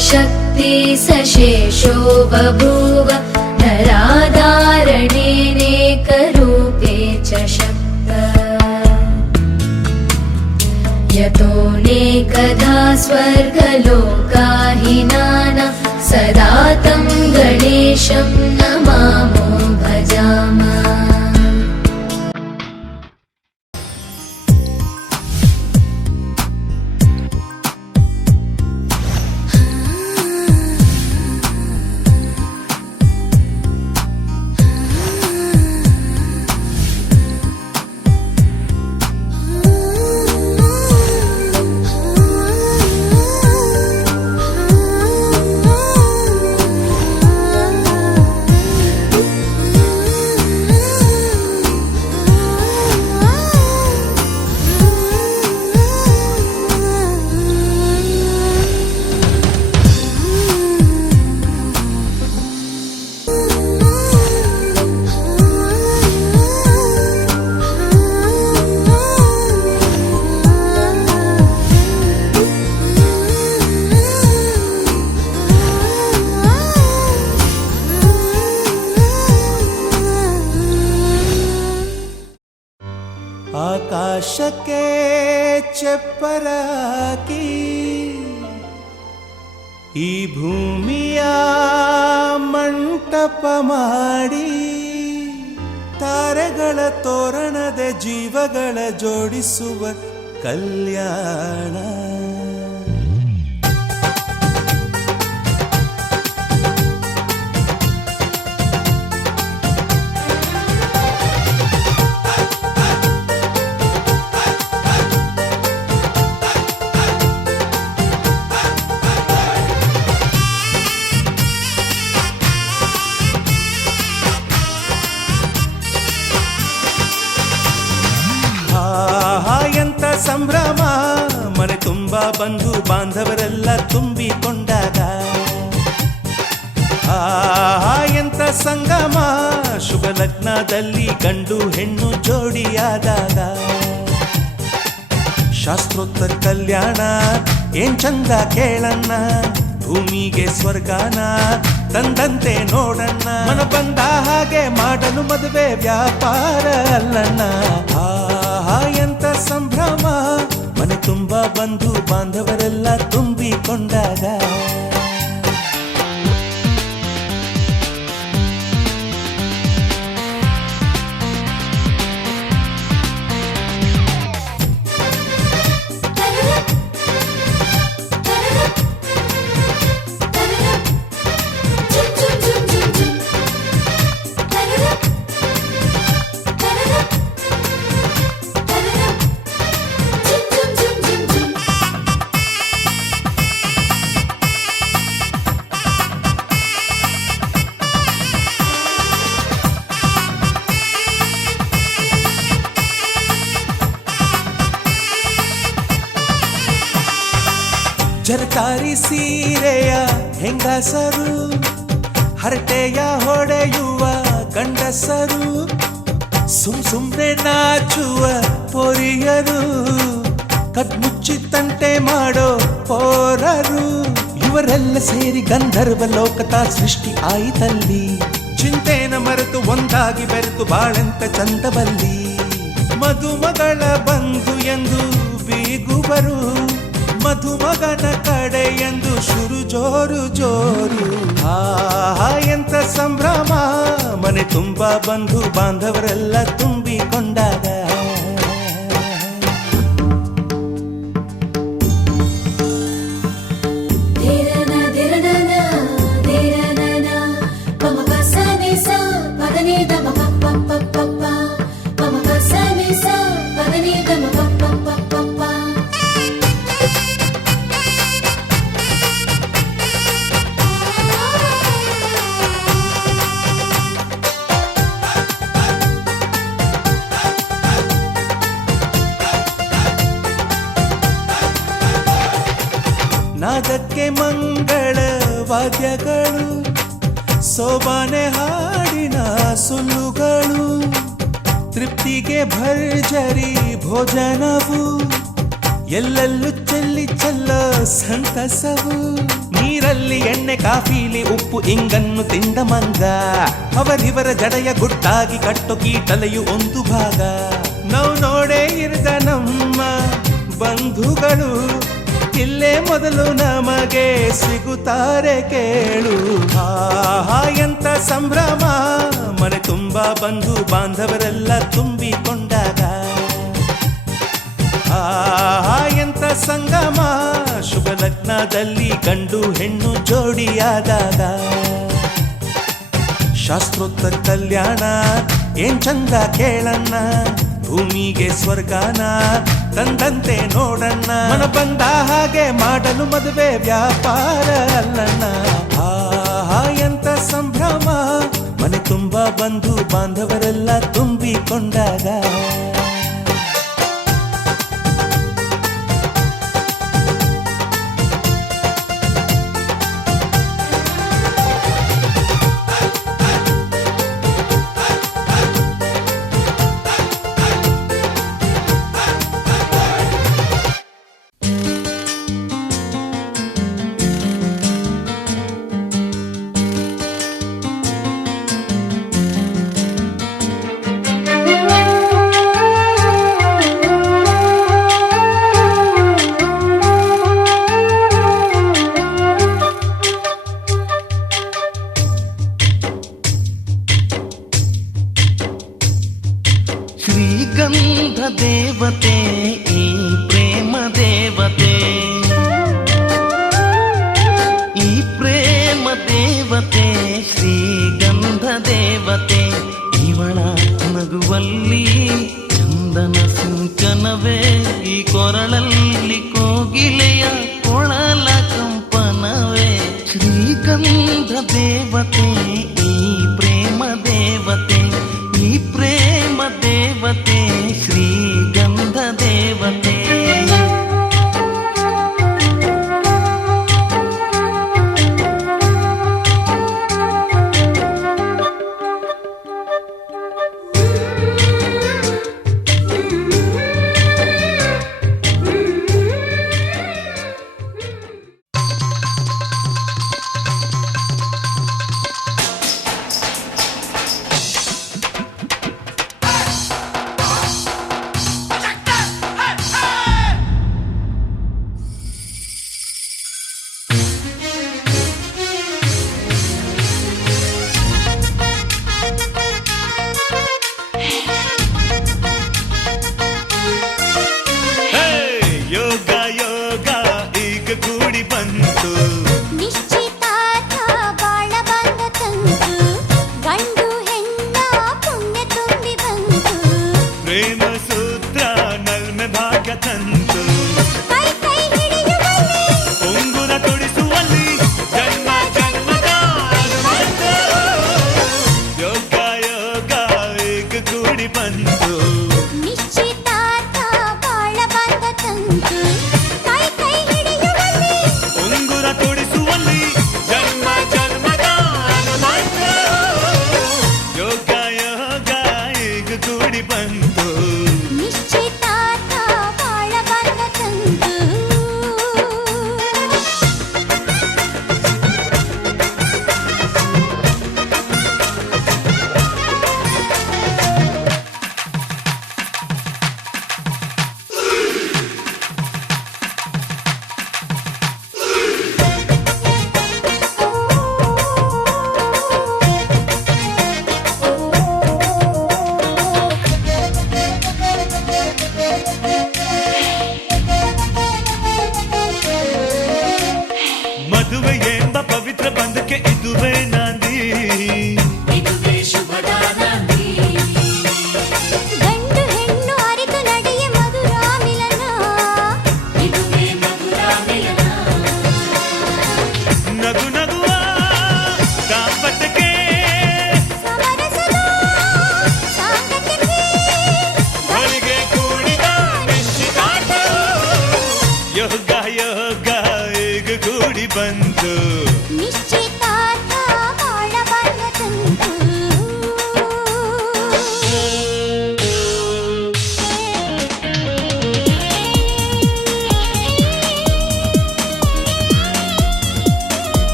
शक्ति सशेषो बभूव नराधारणेनेकरूपे च शक्त यतोऽनेकधा स्वर्गलोकाहिनाना सदा तं गणेशं नमामो भजामः। ಆಕಾಶಕ್ಕೆ ಚಪ್ಪರಾಕಿ ಈ ಭೂಮಿಯ ಮಂಟಪ ಮಾಡಿ ತಾರೆಗಳ ತೋರಣದ ಜೀವಗಳ ಜೋಡಿಸುವ ಕಲ್ಯಾಣ ಎಂತ ಸಂಭ್ರಮ ಮನೆ ತುಂಬ ಬಂಧು ಬಾಂಧವರೆಲ್ಲ ತುಂಬಿಕೊಂಡಾಗ ಎಂತ ಸಂಗಮ ಶುಭ ಲಗ್ನದಲ್ಲಿ ಗಂಡು ಹೆಣ್ಣು ಜೋಡಿಯಾದಾಗ ಶಾಸ್ತ್ರೋತ್ತರ ಕಲ್ಯಾಣ ಏನ್ ಚಂದ ಕೇಳಣ್ಣ ಭೂಮಿಗೆ ಸ್ವರ್ಗಾನ ತಂದಂತೆ ನೋಡಣ್ಣ ಮನ ಬಂದ ಹಾಗೆ ಮಾಡಲು ಮದುವೆ ವ್ಯಾಪಾರ ಅಲ್ಲಣ್ಣ ಎಂತ ಸಂಭ್ರಮ ಮನೆ ತುಂಬ ಬಂಧು ಬಾಂಧವರೆಲ್ಲ ತುಂಬಿಕೊಂಡಾಗ ಜರಕಾರಿ ಸೀರೆಯ ಹೆಂಗಸರು ಹರಟೆಯ ಹೊಡೆಯುವ ಗಂಡಸರು ಸುಮ್ನೆ ನಾಚುವ ಪೊರಿಯರು ಕದ್ಮುಚ್ಚಿ ತಂಟೆ ಮಾಡೋ ಪೋರರು ಇವರೆಲ್ಲ ಸೇರಿ ಗಂಧರ್ವ ಲೋಕದ ಸೃಷ್ಟಿ ಆಯಿತಲ್ಲಿ ಚಿಂತೆನ ಮರೆತು ಒಂದಾಗಿ ಬೆರೆತು ಬಾಳೆಂತ ಚಂದವಲ್ಲಿ ಮದುಮಗಳ ಬಂಧು ಎಂದು ಬೀಗುವರು ಮಧುಮಗನ ಕಡೆ ಎಂದು ಶುರು ಜೋರು ಜೋರು ಎಂತ ಸಂಭ್ರಮ ಮನೆ ತುಂಬ ಬಂಧು ಬಾಂಧವರೆಲ್ಲ ತುಂಬಿಕೊಂಡಾಗ ನಾದಕ್ಕೆ ಮಂಗಳ ವಾದ್ಯಗಳು ಸೋಬಾನೆ ಹಾಡಿನ ಸುಳ್ಳುಗಳು ತೃಪ್ತಿಗೆ ಭರ್ಜರಿ ಭೋಜನವು ಎಲ್ಲೆಲ್ಲೂ ಚೆಲ್ಲಿ ಚೆಲ್ಲೋ ಸಂತಸವು. ನೀರಲ್ಲಿ ಎಣ್ಣೆ ಕಾಫಿಲಿ ಉಪ್ಪು ಇಂಗನ್ನು ತಿಂದ ಮಂಗ, ಅವರಿವರ ಜಡೆಯ ಗುಟ್ಟಾಗಿ ಕಟ್ಟೋ ಕೀಟಲೆಯು ಒಂದು ಭಾಗ. ನಾವು ನೋಡೇ ಇರದ ನಮ್ಮ ಬಂಧುಗಳು ಇಲ್ಲೇ ಮೊದಲು ನಮಗೆ ಸಿಗುತ್ತಾರೆ ಕೇಳು. ಆಹಾ ಎಂತ ಸಂಭ್ರಮ, ಮನೆ ತುಂಬಾ ಬಂಧು ಬಾಂಧವರೆಲ್ಲ ತುಂಬಿಕೊಂಡಾಗ. ಆಹಾ ಎಂತ ಸಂಗಮ, ಶುಭ ಲಗ್ನದಲ್ಲಿ ಗಂಡು ಹೆಣ್ಣು ಜೋಡಿಯಾದಾಗ. ಶಾಸ್ತ್ರೋತ್ತರ ಕಲ್ಯಾಣ ಏನ್ ಚಂದ ಕೇಳಣ್ಣ, ಭೂಮಿಗೆ ಸ್ವರ್ಗಾನ ತಂದಂತೆ ನೋಡಣ್ಣ. ಮನ ಬಂದ ಹಾಗೆ ಮಾಡಲು ಮದುವೆ ವ್ಯಾಪಾರ ಅಲ್ಲಣ್ಣ. ಆಹಾ ಎಂತ ಸಂಭ್ರಮ, ಮನೆ ತುಂಬ ಬಂಧು ಬಾಂಧವರೆಲ್ಲ ತುಂಬಿಕೊಂಡಾಗ. ಶ್ರೀಗಂಧ ದೇವತೆ ಈ ಪ್ರೇಮ ದೇವತೆ, ಈ ಪ್ರೇಮ ದೇವತೆ ಶ್ರೀಗಂಧ ದೇವತೆ. ಇವಳ ನಗುವಲ್ಲಿ ಚಂದನ ಸಿಂಚನವೇ, ಈ ಕೊರಳಲ್ಲಿ ಕೋಗಿಲೆಯ ಕೊಳಲ ಕಂಪನವೇ. ಶ್ರೀಗಂಧ ದೇವತೆ ಈ ಪ್ರೇಮ ದೇವತೆ, ಈ ಪ್ರೇಮ ದೇವತೆ ಶ್ರೀಗಂಧ ದೇವತೆ.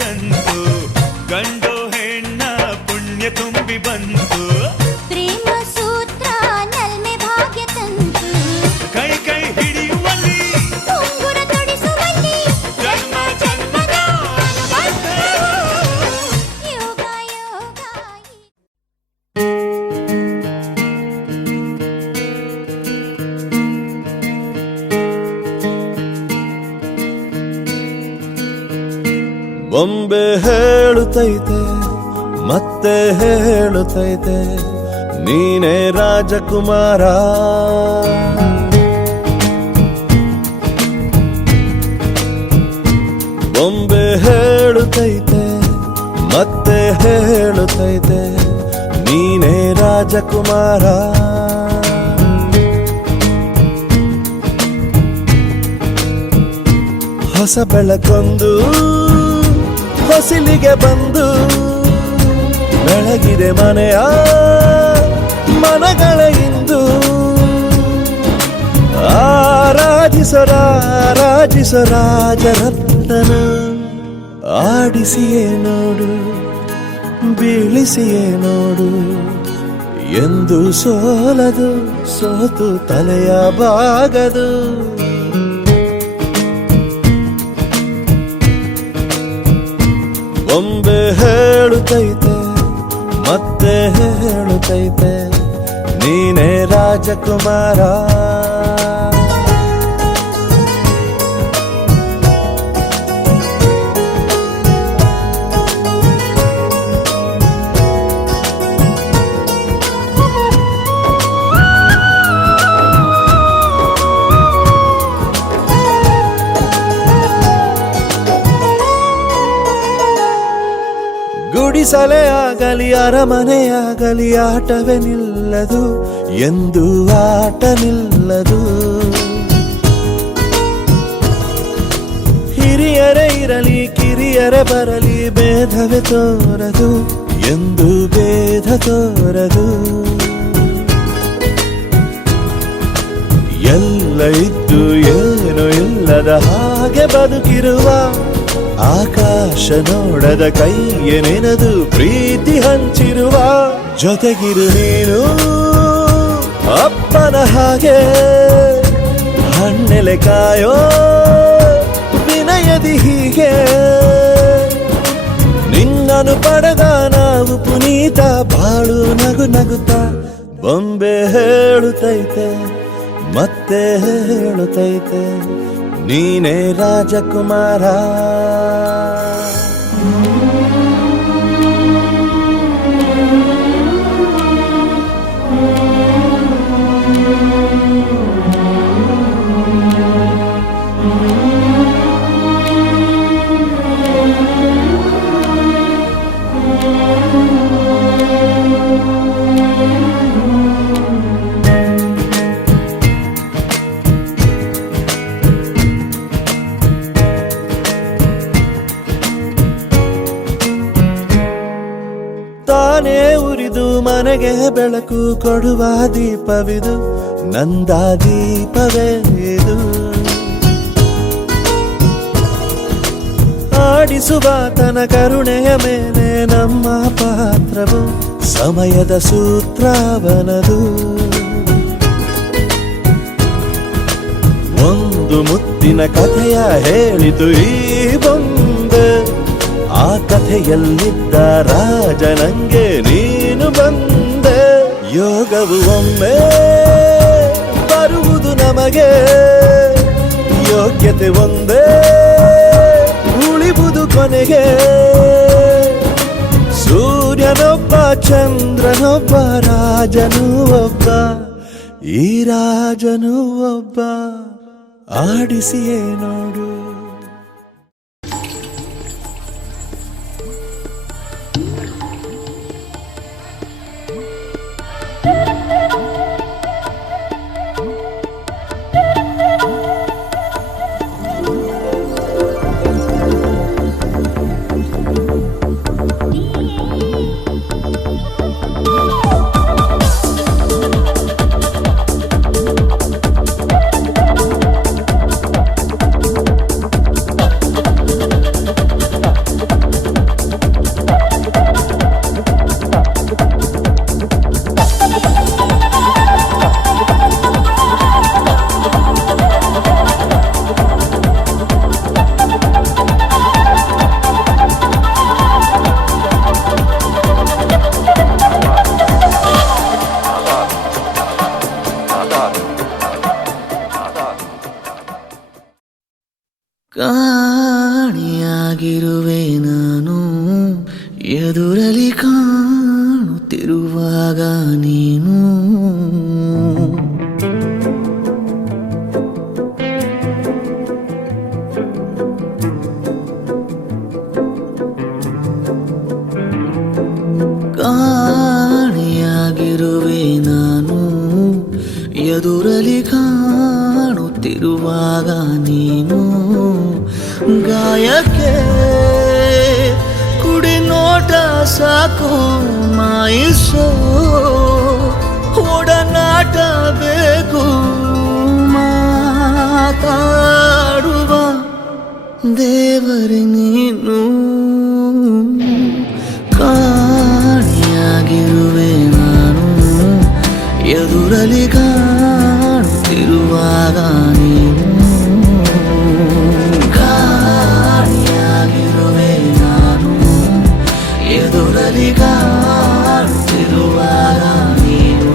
ತಂತು, ಗಂಡು ಹೆಣ್ಣ ಪುಣ್ಯ ತುಂಬಿ ಬಂತು. ಪ್ರೇಮ ಸೂತ್ರ ನಲ್ಮೆ ಭಾಗ್ಯ ತಂತು, ಕೈ ಕೈ ಹಿಡಿಯುವಲ್ಲಿ ಉಂಗುರ ತೊಡಿಸುವಲ್ಲಿ ಜನ್ಮ ಜನ್ಮದ ಯೋಗ ಯೋಗ. ಬೊಂಬೆ ಹೇಳುತ್ತೈತೆ ಮತ್ತೆ ಹೇಳುತ್ತೈತೆ ನೀನೇ ರಾಜಕುಮಾರ. ಬೊಂಬೆ ಹೇಳುತ್ತೈತೆ ಮತ್ತೆ ಹೇಳುತ್ತೈತೆ ನೀನೇ ರಾಜಕುಮಾರ. ಹೊಸ ಬೆಳಕೊಂದು ಹೊಸಿಲಿಗೆ ಬಂದು ಬೆಳಗಿದೆ ಮನೆಯ ಮನಗಳ ಇಂದು. ಆರಾಧಿಸೋ ರಾಜರತ್ನನ, ಆಡಿಸಿಯೇ ನೋಡು ಬೀಳಿಸಿಯೇ ನೋಡು, ಎಂದು ಸೋಲದು ಸೋತು ತಲೆಯ ಬಾಗದು. ಬೊಂಬೆ ಹೇಳುತ್ತೈತೆ ಮತ್ತೆ ಹೇಳುತ್ತೈತೆ ನೀನೇ ರಾಜಕುಮಾರ. ಗುಡಿಸಲೇ ಆಗಲಿ ಅರಮನೆಯಾಗಲಿ ಆಟವೇ ನಿಲ್ಲದು, ಎಂದು ಆಟ ನಿಲ್ಲದು. ಹಿರಿಯರೇ ಇರಲಿ ಕಿರಿಯರೇ ಬರಲಿ ಭೇದವೇ ತೋರದು, ಎಂದು ಭೇದ ತೋರದು. ಎಲ್ಲ ಇದ್ದು ಏನು ಇಲ್ಲದ ಹಾಗೆ ಬದುಕಿರುವ, ಆಕಾಶ ನೋಡದ ಕೈಯೇ ನೆನೆದು ಪ್ರೀತಿ ಹಂಚಿರುವ. ಜೊತೆಗಿರು ನೀನು ಅಪ್ಪನ ಹಾಗೆ, ಹಣ್ಣೆಲೆ ಕಾಯೋ ವಿನಯದಿ ಹೀಗೆ. ನಿನ್ನನು ಪಡೆದ ನಾವು ಪುನೀತ, ಬಾಳು ನಗು ನಗುತ್ತಾ. ಬೊಂಬೆ ಹೇಳುತ್ತೈತೆ ಮತ್ತೆ ಹೇಳುತ್ತೈತೆ ನೀನೇ ರಾಜಕುಮಾರ. ತಾನೇ ಉರಿದು ಮನೆಗೆ ಬೆಳಕು ಕೊಡುವ ದೀಪವಿದು, ನಂದ ದೀಪವೇ ಇದು. ಆಡಿಸುವ ತನ ಕರುಣೆಯ ಮೇಲೆ ನಮ್ಮ ಪಾತ್ರವು, ಸಮಯದ ಸೂತ್ರವನದು. ಒಂದು ಮುತ್ತಿನ ಕಥೆಯ ಹೇಳಿತು ಈ ಬೊಂಬೆ, ಆ ಕಥೆಯಲ್ಲಿದ್ದ ರಾಜ ನಂಗೆ ನೀನು ಬಂದೆ. ಯೋಗವು ಒಮ್ಮೆ ಬರುವುದು ನಮಗೆ, ಯೋಗ್ಯತೆ ಒಂದೇ ಉಳಿವುದು ಕೊನೆಗೆ. ಸೂರ್ಯನೊಬ್ಬ ಚಂದ್ರನೊಬ್ಬ ರಾಜನೂ ಒಬ್ಬ, ಈ ರಾಜನೂ ಒಬ್ಬ, ಆಡಿಸಿಯೇ ನೋಡು. ಕಾಣೆಯಾಗಿರುವೆ ನಾನು ಎದುರಲಿ ಕಾಣುತ್ತಿರುವಾಗ ನೀನು ಕಾಣೆಯಾಗಿರುವೆ ನಾನು ಎದುರಲಿ ಕಾಣುತ್ತಿರುವಾಗ ನೀನು ಗಾಯಕ್ಕೆ ಕುಡಿ ನೋಟ ಸಾಕು ಮಾಯಿಸೋ ಒಡನಾಟ ಬೇಕು ಮಾತಾಡುವ ದೇವರೇ ನೀನು ಕಾಣೆಯಾಗಿರುವೆ ನಾನು ಎದುರಲಿ ಕಾಣುತ್ತಿರುವಾಗ ನೀನು ಕಾಣೆಯಾಗಿರುವೆ ನಾನು ಎದುರಲಿ ಕಾಣುತ್ತಿರುವಾಗ ನೀನು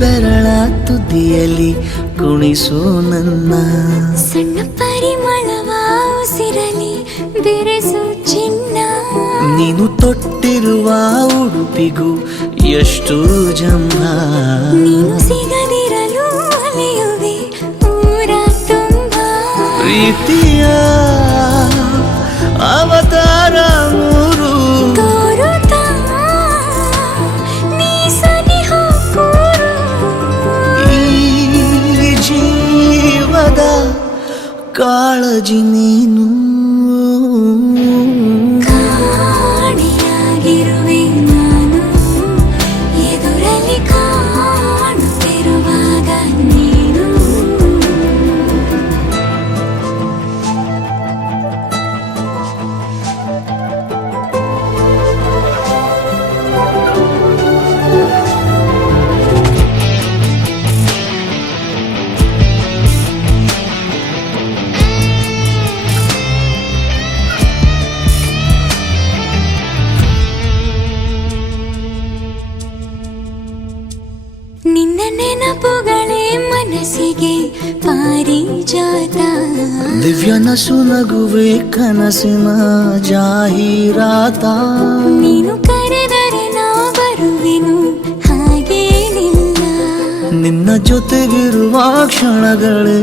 ಬೆರಳ ತುದಿಯಲ್ಲಿ ಕುಣಿಸೋ ನನ್ನ ಸಣ್ಣ ಪರಿಮಳವ ಉಸಿರಲಿ ಬೆರೆಸು ಚಿನ್ನ ನೀನು ತೊಟ್ಟಿರುವ ಉಡುಪಿಗೂ ಎಷ್ಟು ಜಂಭ ನೀನು ಸಿಗದಿರಲು ಅಲೆಯುವೆ ಊರ ತುಂಬ ಪ್ರೀತಿಯ ಅವತಾರ ಮೂರು ತೋರುತ್ತಾ ನೀ ಸನಿಹ ಕೂರು ಈ ಜೀವದ ಕಾಳಜಿ ನೀನು ಕಾಣೆಯಾಗಿರುವೆ ನಾನು ಎದುರಲ್ಲಿ ಕಾಣುತ್ತಿರುವಾಗ ನೀನು ನಿನ್ನ ನೆನಪುಗಳೇ ಮನಸ್ಸಿಗೆ ಪಾರಿಜಾತ ದಿವ್ಯ ನಸು ನಗುವೆ ಕನಸಿನ ಜಾಹೀರಾತ ನೀನು ಕರೆದರೆ ನಾ ಬರುವೆನು ಹಾಗೇನಿಲ್ಲ ನಿನ್ನ ಜೊತೆಗಿರುವ ಕ್ಷಣಗಳೇ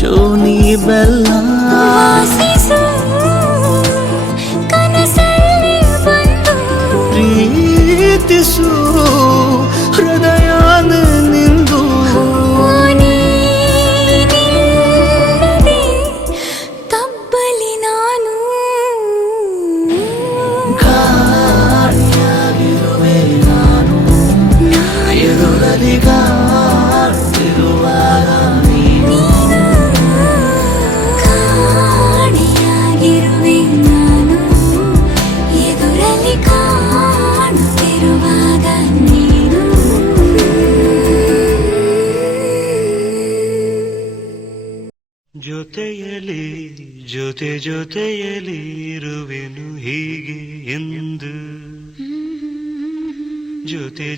ಚೋನಿ ಬೆಲ್ಲ ವಾಸಿಸು ಕನಸಲ್ಲಿ ಬಂದು ಪ್ರೀತಿಸು ಹೃದಯ ನಿಂದು ನೀನಿಲ್ಲದೆ ತಬ್ಬಲಿ ನಾನು ಕಾಣೆಯಾಗಿರುವೆ ನಾನು ಎದುರಲಿ ಕಾಣುತ್ತಿರುವಾಗ ನೀನು ಕಾಣೆಯಾಗಿರುವೆ ನಾನು ಎದುರಲ್ಲಿ ಕಾಣುತ್ತಿರುವಾಗ ನೀನು ಜೊತೆಯಲಿ ಜೊತೆಯಲಿ ಇರುವೆನು ಹೀಗೆ ಎಂದು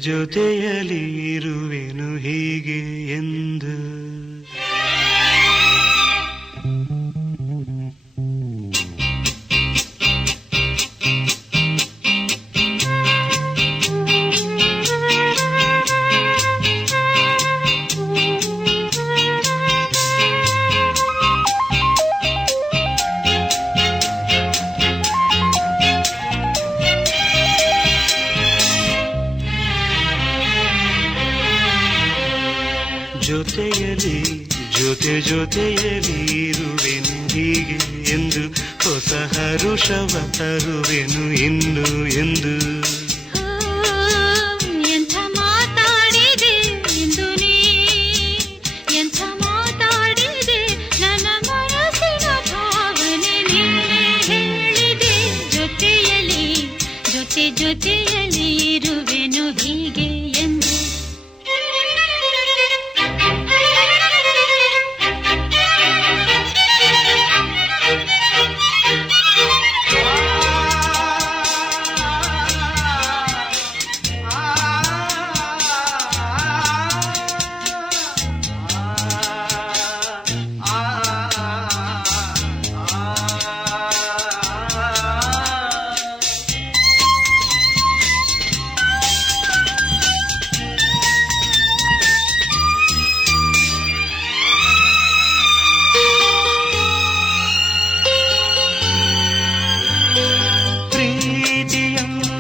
ಜೊತೆಯಲಿ ಇರುವೆನು ಹೀಗೆ ಎಂದು ಜೊತೆಯಲಿ ಜೊತೆಯಲಿ ಇರುವೆನು ಹೀಗೆ ಎಂದು ಹೊಸ ಹರುಷವ ತರುವೆನು ಇನ್ನು ಎಂದು ಎಂಥ ಮಾತಾಡಿದೆ ಎಂದು ನೀ ಎಂಥ ಮಾತಾಡಿದೆ ನನ್ನ ಮನಸ್ಸು ಜೊತೆಯಲ್ಲಿ ಇರುವೆನು ಹೀಗೆ ಎಂದು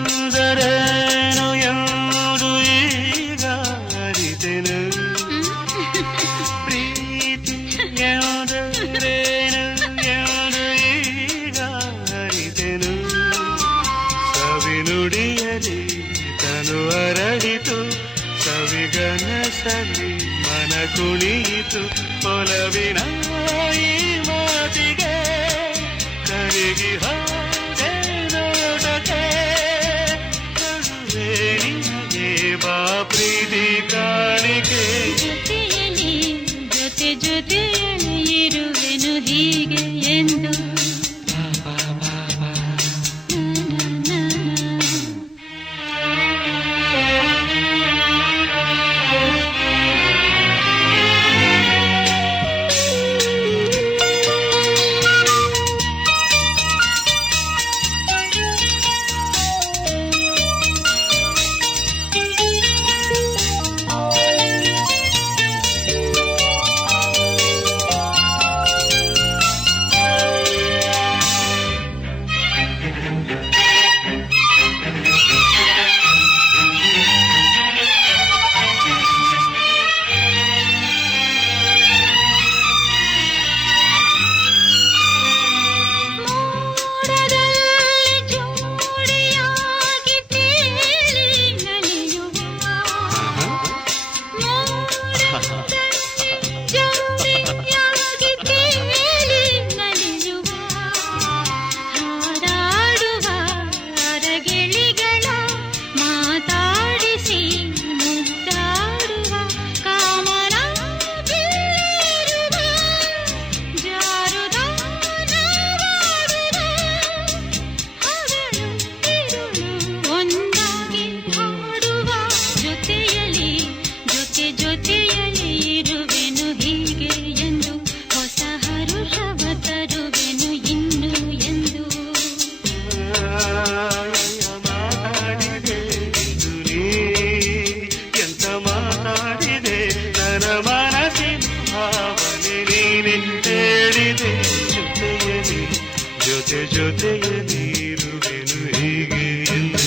ಪ್ರೀತಿಯಂದರೇನು ಎಂದು ಈಗ ಅರಿತೆನು ಪ್ರೀತಿಯಂದರೇನು ಎಂದು ಈಗ ಅರಿತೆನು ಸವಿನುಡಿಯಲಿ ತನು ಅರಳಿತು ಸವಿಗನಸಲಿ ಮನ ಕುಣಿಯಿತು ಒಲವಿನ ಈ ಮಾತಿಗೆ ಕರಗಿ ಹೋದೆ ನೋಡಕ್ಕೆ ಕರುವೆ ನಿನಗೆ ಬಾ ಪ್ರೀತಿ ಕಾಣಿಕೆ ಜೊತೆಯಲ್ಲಿ ಜೊತೆಯಲ್ಲಿ ಇರುವೆನು ಹೀಗೆ ಎಂದು ಜೊತೆಯಲ್ಲಿ ಇರುವೆನು ಹೀಗೆ ಎಂದು ಹೊಸ ಹರುಷವ ತರುವೆನು ಇನ್ನು ಎಂದು ಮಾತಾಡಿದೆ ಇದು ನೀ ಎಂತ ಮಾತಾಡಿದೆ ನನ್ನ ಮನಸ್ಸಿನ ಭಾವನೆ ನೀನೆಂತೇಳಿದೆ ಜೊತೆಯಲ್ಲಿ ಜೊತೆಯಲ್ಲಿ ಇರುವೆನು ಹೀಗೆ ಎಂದು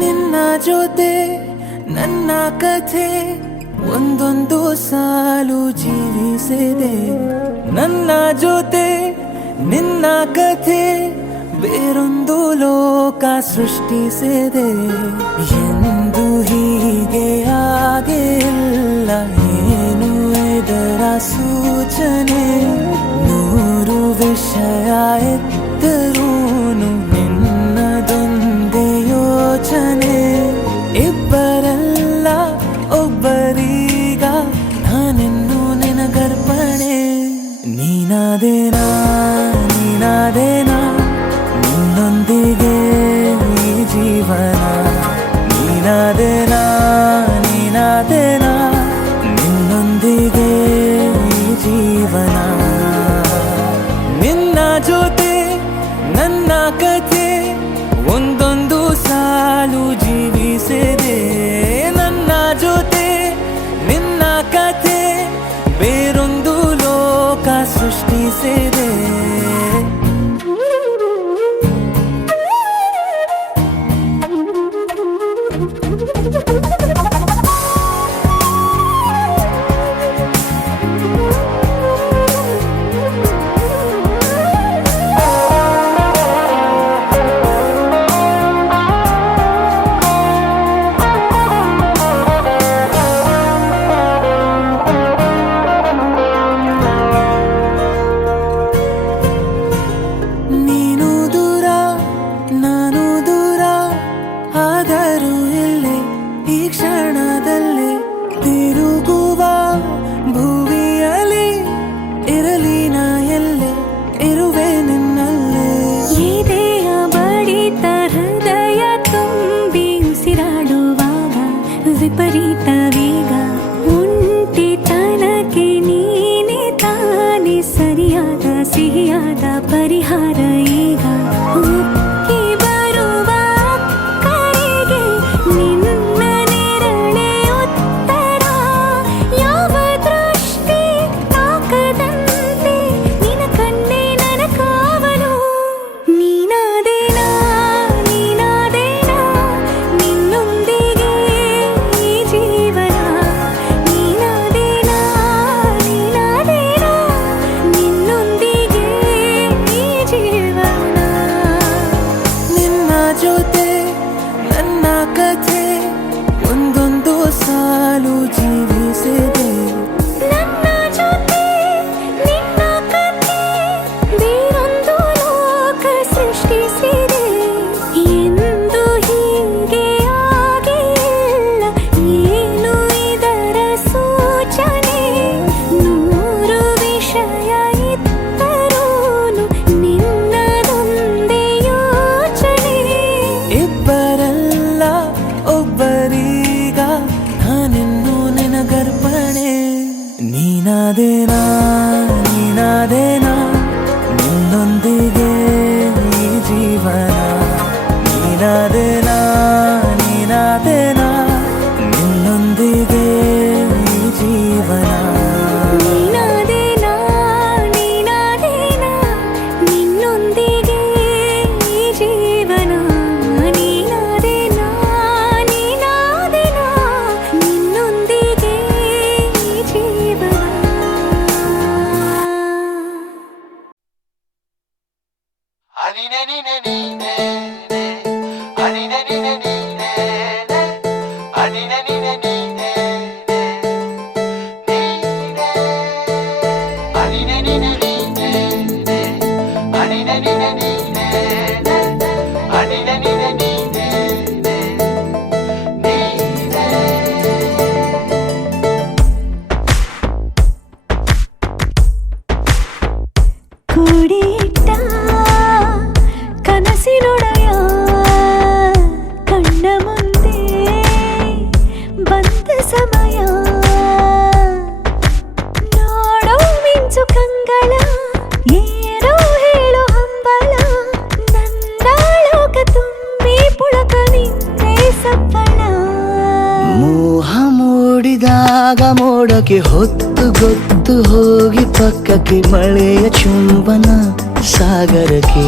ನಿನ್ನ ಜೊತೆ ನನ್ನ ಕಥೆ ಒಂದೊಂದು ಸಾಲು ಜೀವಿಸಿದೆ ನನ್ನ ಜೊತೆ ನಿನ್ನ ಕಥೆ ಬೇರೊಂದು ಲೋಕ ಸೃಷ್ಟಿಸಿದೆ ಎಂದು ಹೀಗೆ ಆಗಿಲ್ಲ ಏನು ಇದರ ಸೂಚನೆ ನೂರು ವಿಷಯ ಎತ್ತರೂನು ನಿನ್ನದೊಂದೇ ಯೋಚನೆ ಇಬ್ಬರಲ್ಲ ಒಬ್ಬರೀಗ ನಾನೆನ್ನು ನಿನಗರ್ಪಣೆ ನೀನಾದೇನಾ ನಿನ್ನೊಂದಿಗೆ ಈ ಜೀವನ ನೀನಾದೇನಾ ನಿನ್ನೊಂದಿಗೆ ಈ ಜೀವನ ನಿನ್ನ ಜೊತೆ ನನ್ನ ಕಥೆ ಒಂದೊಂದು ಸಾಲು ಜೀವಿಸಿದೆ ನನ್ನ ಜೊತೆ ನಿನ್ನ ಕಥೆ ಬೇರೊಂದು ಲೋಕ ಸೃಷ್ಟಿಸಿದೆ ಸರಿಯಾದ ಸಿಹಿಯಾದ ಪರಿಹಾರ ಈಗ ಉಕ್ಕಿ ಬರುವ ಕರೆಗೆ ನಿನ್ನ ನೆರಳೆ ಉತ್ತರ ಯಾವ ದೃಷ್ಟಿ ತಾಕದಂತೆ ನಿನ ಕಣ್ಣೆ ನನ್ನ ಕಾವಲು ನೀನಾದೇನಾ ನೀನಾದೇನಾ ನಿನ್ನೊಂದಿಗೆ ಈ ಜೀವನ ನೀನಾದೇನಾ ನೀನಾದೇನಾ ನಿನ್ನೊಂದಿಗೆ ಈ ಜೀವನ ನಿನ್ನ ಜೊತೆ ನನ್ನ ಕಥೆ ಒಂದೊಂದು ಸಾಲು ಜೀವಿಸಿದೆ ನನ್ನ ಜೊತೆ ನಿನ್ನ ಕಥೆ ಬೇರೊಂದು ಲೋಕ ಸೃಷ್ಟಿಸಿದೆ ಎಂದು ಹೀಗೆ ಆಗಿಲ್ಲ ಏನು ಇದರ ಸೂಚನೆ ನೂರು ವಿಷಯ ಇತ್ತರೂನು ನಿನ್ನದೊಂದೇ ಯೋಚನೆ ಇಬ್ಬರಲ್ಲ ಒಬ್ಬರೀಗ ನಾನಿನ್ನು ನಿನಗರ್ಪಣೆ ನೀನಾದೇನಾ ನೀನಾದೇನಾ ನಿನ್ನೊಂದಿಗೆ ಈ ಜೀವನ ನೀನಾದೇನಾ ನೀನಾದೇನಾ ನಿನ್ನೊಂದಿಗೆ ಈ ಜೀವನ ನೀನಾದೇನಾ ನೀನಾದೇನಾ ನಿನ್ನೊಂದಿಗೆ ಈ ಜೀವನ ನೀನಾದೇನಾ ನೀನಾದೇನಾ ನಿನ್ನೊಂದಿಗೆ ಈ ಜೀವನ ಕೂಡಿಟ್ಟ ಕನಸಿನೊಡೆಯ ಕಣ್ಣ ಮುಂದೆ ಬಂದ ಸಮಯ ನೋಡೋ ಮಿಂಚು ಕಂಗಳ ಏನೋ ಹೇಳೋ ಹಂಬಲ ನನ್ನ ಲೋಕ ತುಂಬಿ ಪುಳಕ ನಿಂತೆ ಸಪ್ಪಳ ಮೋಹ ಮೂಡಿದಾಗ ಮೋಡಕ್ಕೆ ಹೊತ್ತು ಗೊತ್ತು ಹೋಗಿ ಪಕ್ಕಕ್ಕೆ ಮಳೆಯ ಚುಂಬನ ಸಾಗರಕ್ಕೆ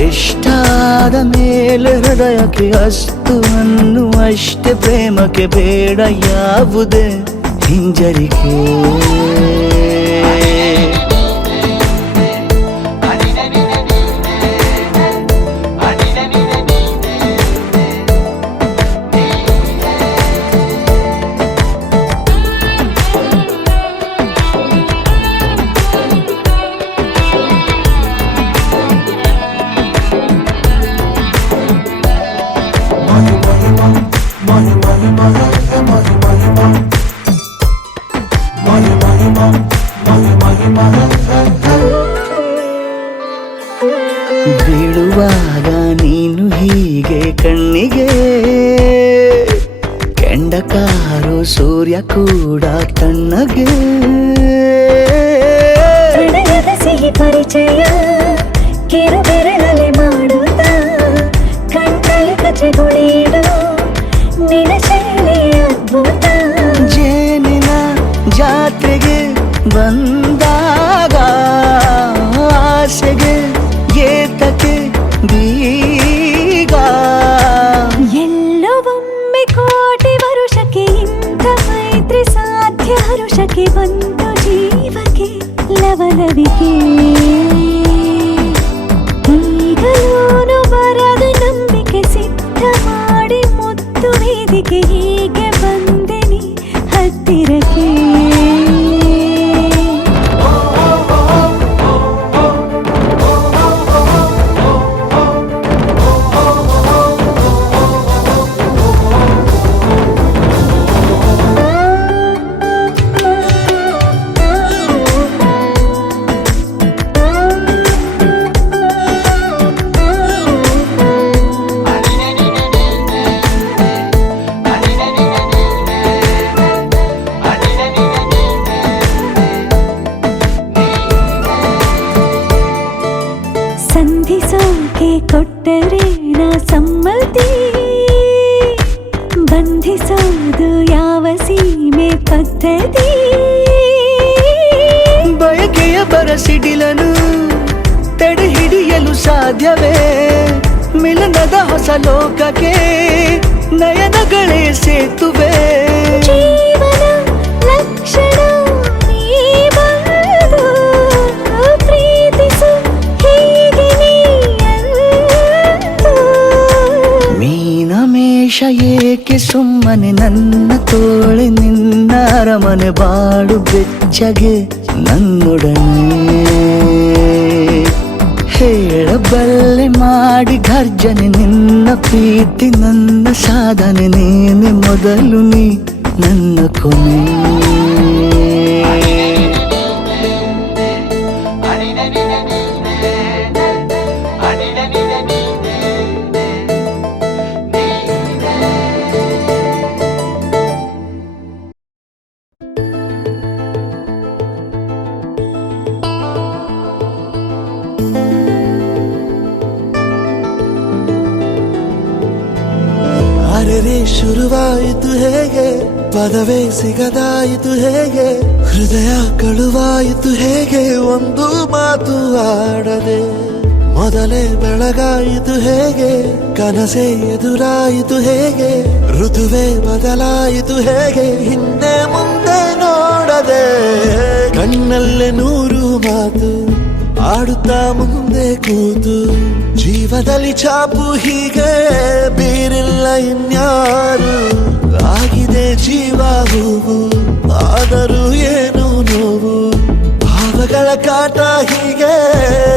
ಇಷ್ಟಾದ ಮೇಲೆ ಹೃದಯಕ್ಕೆ ಅಸ್ತು ಅನ್ನುವಷ್ಟೇ ಪ್ರೇಮಕ್ಕೆ ಬೇಡ ಯಾವುದೇ ಹಿಂಜರಿಕೆ ಬೀಳುವಾಗ ನೀನು ಹೀಗೆ ಕಣ್ಣಿಗೆ ಕೆಂಡಕಾರು ಸೂರ್ಯ ಕೂಡ ತಣ್ಣಗೆ ಪ್ರಣಯದ ಸಿಹಿ ಪರಿಚಯ ಕಿರು ಬೆರಳಲ್ಲಿ ಮಾಡುತ್ತ ಕಣ್ಣಲ್ಲಿ ಕಚಗುಳಿಡು ನಿನ ಶೈಲಿ ಅದ್ಭುತ ಜೇನಿನ ಜಾತ್ರೆಗೆ ಬಂದಾಗ ಆಸೆಗೆ ಏತಕ್ಕೆ ಬೀಗ ಎಲ್ಲವೊಮ್ಮೆ ಕೋಟಿ ವರುಷಕ್ಕೆ ಇಂಥ ಮೈತ್ರಿ ಸಾಧ್ಯ ಹರುಷಕ್ಕೆ ಬಂತು ಜೀವಕ್ಕೆ ಲವಲವಿಕೆ ಈಗಲೂನು ಬರದು ನಂಬಿಕೆ ಸಿದ್ಧ ಮಾಡಿ ಮುತ್ತು ವೇದಿಕೆ ಹೀಗೆ ಬಂದೆನಿ ಹತ್ತಿರಕ್ಕೆ ಕೊಟ್ಟರೆ ನಾ ಸಮ್ಮತಿ. ಬಂಧಿಸೋದು ಯಾವ ಸೀಮೆ ಪದ್ಧತಿ. ಬಯಕೆಯ ಬರಸಿಡಿಲನು ತಡೆ ಹಿಡಿಯಲು ಸಾಧ್ಯವೇ? ಮಿಲನದ ಹೊಸ ಲೋಕಕ್ಕೆ ನಯನಗಳೇ ಸೇತುವೆ. ಜೀವನ ಲಕ್ಷಣ ನೀ ಬಂದು ಪ್ರೀತಿಸು ಹೀಗೆ ನೀಯಂದು. ಮೀನಮೇಷ ಏಕೆ ಸುಮ್ಮನೆ ನನ್ನ ತೋಳೆ ನಿನ್ನ ಅರಮನೆ ಬಾಳು ಬೆಚ್ಚಗೆ ನನ್ನೊಡನೆ. ಹೇಳಬಲ್ಲೆ ಮಾಡಿ ಘರ್ಜನೆ ನಿನ್ನ ಪ್ರೀತಿ ನನ್ನ ಸಾಧನೆ. ನೀನೆ ಮೊದಲು ನೀ ನನ್ನ ಕೊನೆ. ಅರೆರೆ ಶುರುವಾಯಿತು ಹೇಗೆ, ಪದವೇ ಸಿಗದಾಯಿತು ಹೇಗೆ, ಹೃದಯ ಕಳುವಾಯಿತು ಹೇಗೆ, ಒಂದು ಮಾತು ಆಡದೆ. ಮೊದಲೇ ಬೆಳಗಾಯಿತು ಹೇಗೆ, ಕನಸೇ ಎದುರಾಯಿತು ಹೇಗೆ, ಋತುವೇ ಬದಲಾಯಿತು ಹೇಗೆ, ಹಿಂದೆ ಮುಂದೆ ನೋಡದೆ. ಕಣ್ಣಲ್ಲೇ ನೂರು ಮಾತು ಆಡುತ್ತಾ ಮುಂದೆ ಕೂತು, ಜೀವದಲ್ಲಿ ಛಾಪು ಹೀಗೆ ಬೀರಿಲ್ಲ ಇನ್ಯಾರು. ಆಗಿದೆ ಜೀವ ಹೂವು, ಆದರೂ ಏನು ನೋವು, ಭಾವಗಳ ಕಾಟ ಹೀಗೆ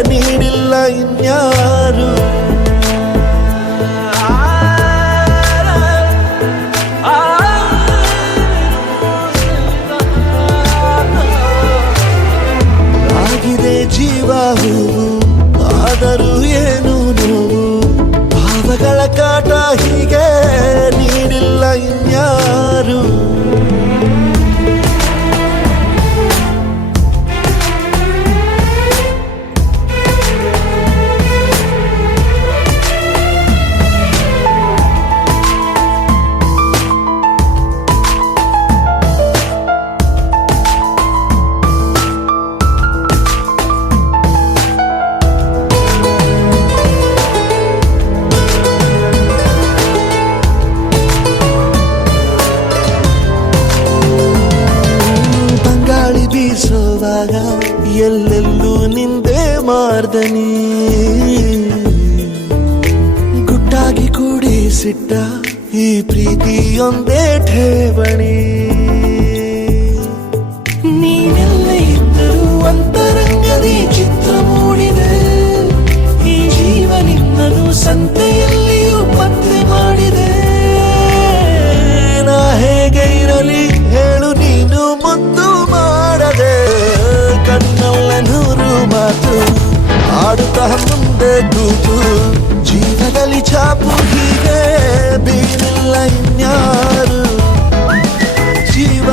ನೀಡಿಲ್ಲ ಇನ್ಯಾರು. ಆಗಿದೆ ಜೀವ ಹೂವು, ಆದರೂ ಏನು ನೋವು, ಭಾವಗಳ ಕಾಟ ಹೀಗೆ ನೀಡಿಲ್ಲ ಇನ್ಯಾರು. ಬೀಸೋವಾಗ ಎಲ್ಲೆಲ್ಲೂ ನಿಂದೆ ಮಾರ್ದನಿ, ಗುಟ್ಟಾಗಿ ಕೂಡಿಸಿಟ್ಟ ಈ ಪ್ರೀತಿಯೊಂದೇ ಠೇವಣಿ. ನೀನೆಲ್ಲ ಇದ್ದರೂ ಅಂತರಂಗದಿ ಚಿತ್ರ ಮೂಡಿದೆ, ಈ ಜೀವ ನಿನ್ನನು ಸಂತೆಯಲ್ಲಿಯೂ ಪತ್ತೆ ಮಾಡಿದೆ. ನಾ ಹೇಗೆ ಇರಲಿ ಹೇಳು ನೀನು ಮುದ್ದು ಮಾಡದೆ. ಕಣ್ಣಲ್ಲ ನೂರು ಮಾತು ಆಡುತ್ತಾ ಮುಂದೆ ಕೂತು, ಜೀವದಲ್ಲಿ ಛಾಪು ಹೀಗೆ ಬೀರಿಲ್ಲ ಇನ್ಯಾರು. ಜೀವ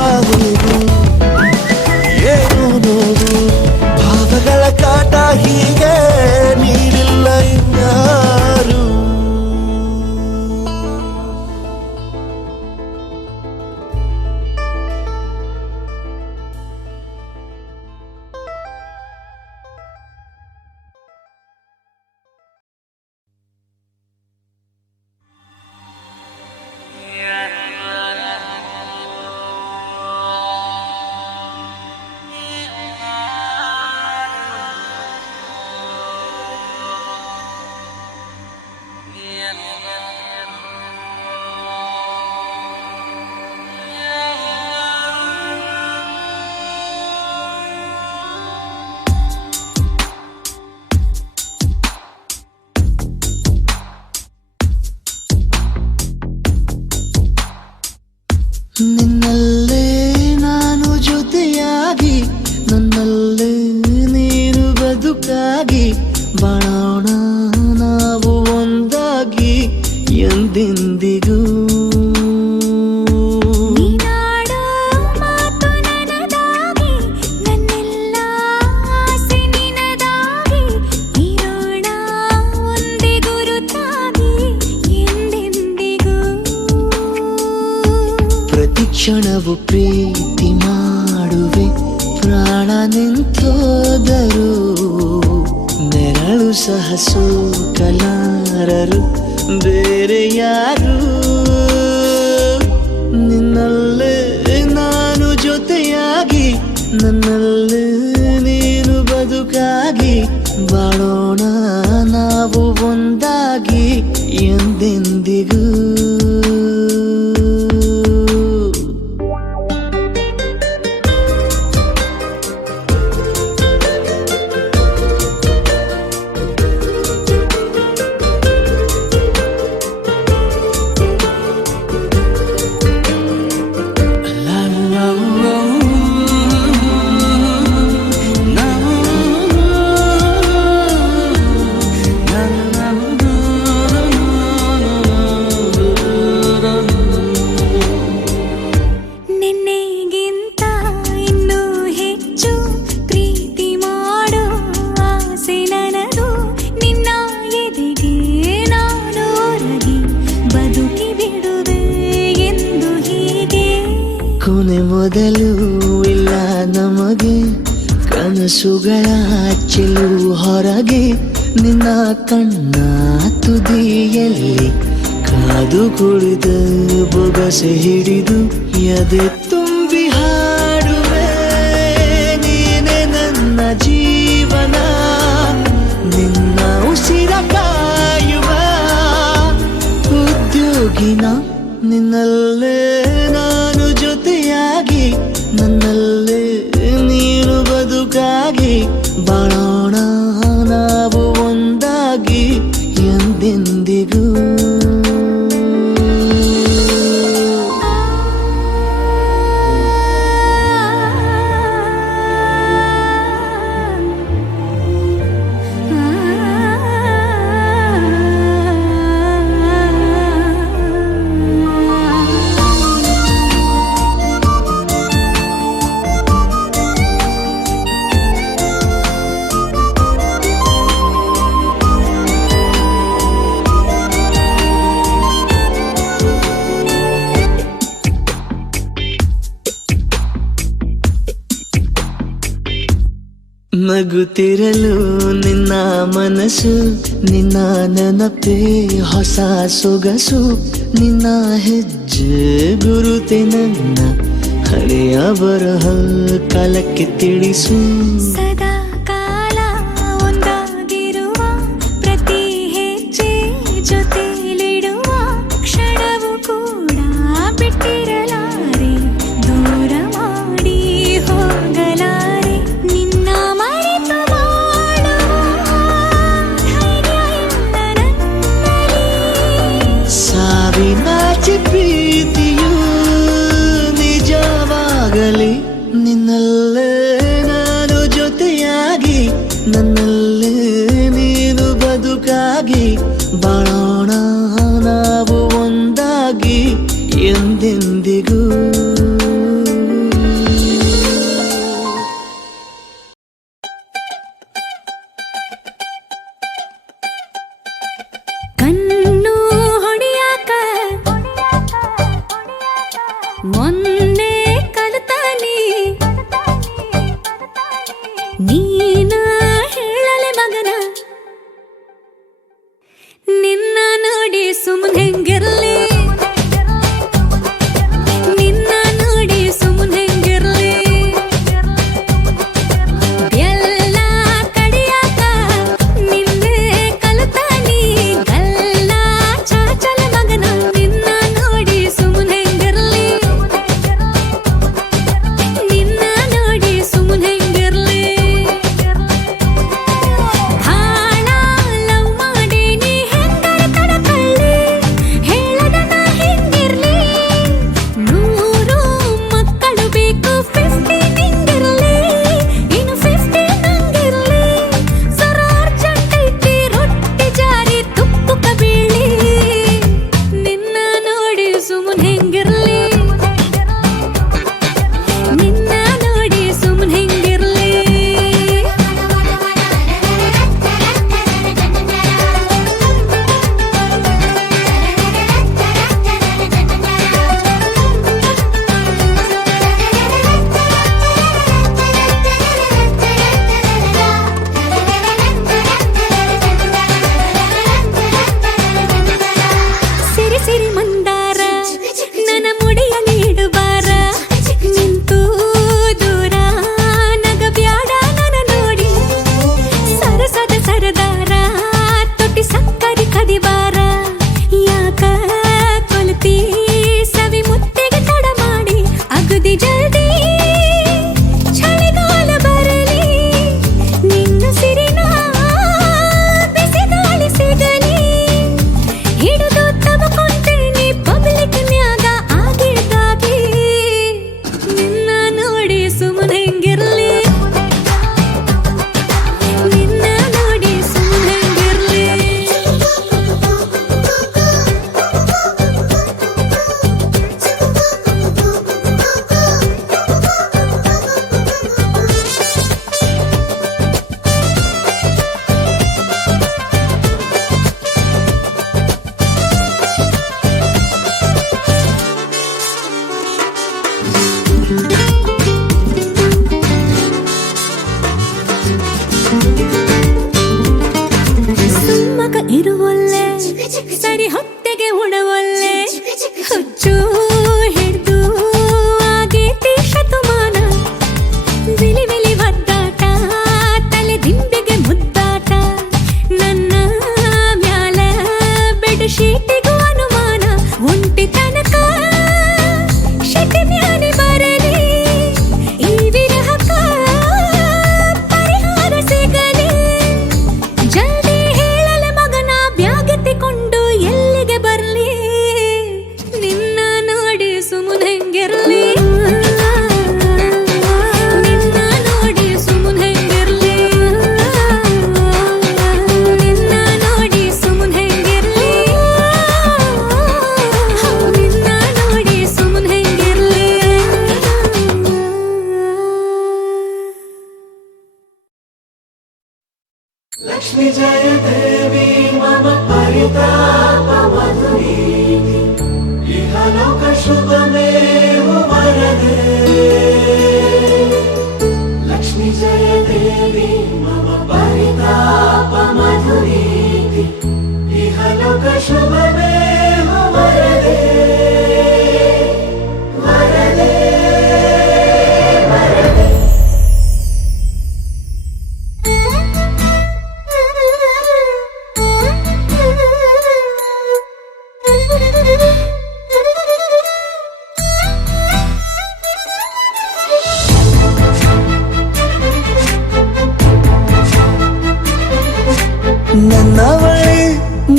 ಕ್ಷಣವು ಪ್ರೀತಿ ಮಾಡುವೆ ಪ್ರಾಣ ನಿಂತೋದರು ನೆರಳು ಸಹ ಸೋಕಲಾರರು ಬೇರೆ ಯಾರು ನಿನ್ನಲ್ಲೇ ನಾನು ಜೊತೆಯಾಗಿ ನನ್ನಲ್ಲೇ ನೀನು ಬದುಕಾಗಿ ಬಾಳೋಣ ನಾವು ಒಂದಾಗಿ ಎಂದೆಂದಿಗೂ ನಿನ್ನೆಗಿಂತ ಇನ್ನೂ ಹೆಚ್ಚು ಪ್ರೀತಿ ಮಾಡೋ ಆಸೆ ನನದು ನಿನ್ನ ಎದೆಗೆ ನಾನು ಒರಗಿ ಬದುಕಿ ಬಿಡುವೆ ಎಂದು ಹೀಗೆ ಕೊನೆ ಮೊದಲು ಇಲ್ಲ ನಮಗೆ ಕನಸುಗಳ ಚೆಲು ಹೊರಗೆ ನಿನ್ನ ಕಣ್ಣ ತುದಿಯಲ್ಲಿ ಕಾದು ಕುಳಿದ ಬೊಗಸೆ ಹಿಡಿದು ಎದೆ ತುಂಬಿ ಹಾಡುವೆ ನೀನೆ ನನ್ನ ಜೀವನ ನಿನ್ನ ಉಸಿರ ಕಾಯುವ ಉದ್ಯೋಗಿನ ನಿನ್ನಲ್ಲೇ ನಾನು ಜೊತೆಯಾಗಿ ನನ್ನಲ್ಲೇ ನೀನು ಬದುಕಾಗಿ ಬಾಳೋಣ ನಾವು ಒಂದಾಗಿ ಎಂದೆಂದಿಗೂ ನಗುತ್ತಿರಲು ನಿನ್ನ ಮನಸ್ಸು ನಿನ್ನ ನೆನಪೇ ಹೊಸ ಸೊಗಸು ನಿನ್ನ ಹೆಜ್ಜೆ ಗುರುತೆ ನನ್ನ ಹಳೆಯ ಬರಹ ಕಾಲಕ್ಕೆ ತಿಳಿಸು ಸದಾ ಕಾಲ ಒಂದಾಗಿರುವ ಪ್ರತಿ ಹೆಜ್ಜೆ ಜೊತೆಲಿಡುವ ಕ್ಷಣವು ಕೂಡ ಬಿಟ್ಟಿರಲಾರೆ ದೂರ ಮಾಡಿ ಹೋಗಲಾರೆ ನಿನ್ನ ಮರೆತು ಬಾಳುವ ಧೈರ್ಯ ಇಲ್ಲ ನನ್ನಲ್ಲಿ ಸಾವಿನಾಚೆ ಪ್ರೀತಿಯು ನಿಜವಾಗಲಿ ನಿನ್ನಲ್ಲೇ ನಾನು ಜೊತೆಯಾಗಿ ನನ್ನಲ್ಲೇ ನೀನು ಬದುಕಾಗಿ ಬಾಳೋಣ ನಾವು ಒಂದಾಗಿ ಎಂದೆಂದಿಗೂ ಕಣ್ಣು ಹೊಡಿಯಾಕ ಮೊನ್ನೆ ಕಲಿತಾನಿ ನೀನ ಹೇಳಲೆ ಮಗನ ನಿನ್ನ ನೋಡಿ ಸುಮ್ಮನೆ ಹೆಂಗಿರ್ಲಿ ನಿನ್ನ ನೋಡಿ ಸುಮ್ಮನೆ ಹೆಂಗಿರ್ಲಿ ಎಲ್ಲ ಕಡಿಯಾಕ ನಿನ್ನೆ ಕಲಿತಾನಿ ಗಲ್ಲ ಚಾಚಲ ಮಗನ ನಿನ್ನ ನೋಡಿ ಸುಮ್ಮನೆ ಹೆಂಗಿರ್ಲಿ ನಿನ್ನ ನೋಡಿ ಸುಮ್ಮನೆ ಹೆಂಗಿರ್ಲಿ ಇರುವೊಲ್ಲೆ ಸರಿ ಹೊತ್ತೆಗೆ ಉಣವೊಲ್ಲೆ ಹುಚ್ಚು ಹಿಡ್ದು ಆಗೇತಿ ಶತಮಾನ ವಿಲಿ ವಿಲಿ ಒದ್ದಾಟ ತಲೆ ದಿಂಬಿಗೆ ಮುದ್ದಾಟ ನನ್ನ ಮ್ಯಾಲ ಬೆಡ್ ಶೀಟಿಗೂ ಅನುಮಾನ ಒಂಟಿ ತನಕ ಶೆಟ್ಟಿ ಮ್ಯಾಲೆ ಬರಲಿ ಈ ವಿರಹಕ ಪರಿಹಾರ ಸಿಗಲಿ ಜಲ್ದಿ ಹೇಳಲೆ ಮಗನ ಬ್ಯಾಗೆತ್ತಿಕೊಂಡು ಎಲ್ಲಿಗೆ ಬರ್ಲಿ ನಿನ್ನ ನೋಡಿ ಸುಮ್ಮನೆಂಗಿರ್ಲಿ ನಿನ್ನ ನೋಡಿ ಸುಮ್ಮನೆಂಗಿರ್ಲಿ ನಿನ್ನ ನೋಡಿ ಸುಮ್ಮನೆಂಗಿರ್ಲಿ ನಿನ್ನ ನೋಡಿ ಸುಮ್ಮನೆಂಗಿರ್ಲಿ लक्ष्मी जय देवी मम परिताप मधुरी इहलोक शुभमेव वरदे लक्ष्मी जय देवी मम परिताप मधुरी इहलोक शुभमेव वरदे वरदे वरदे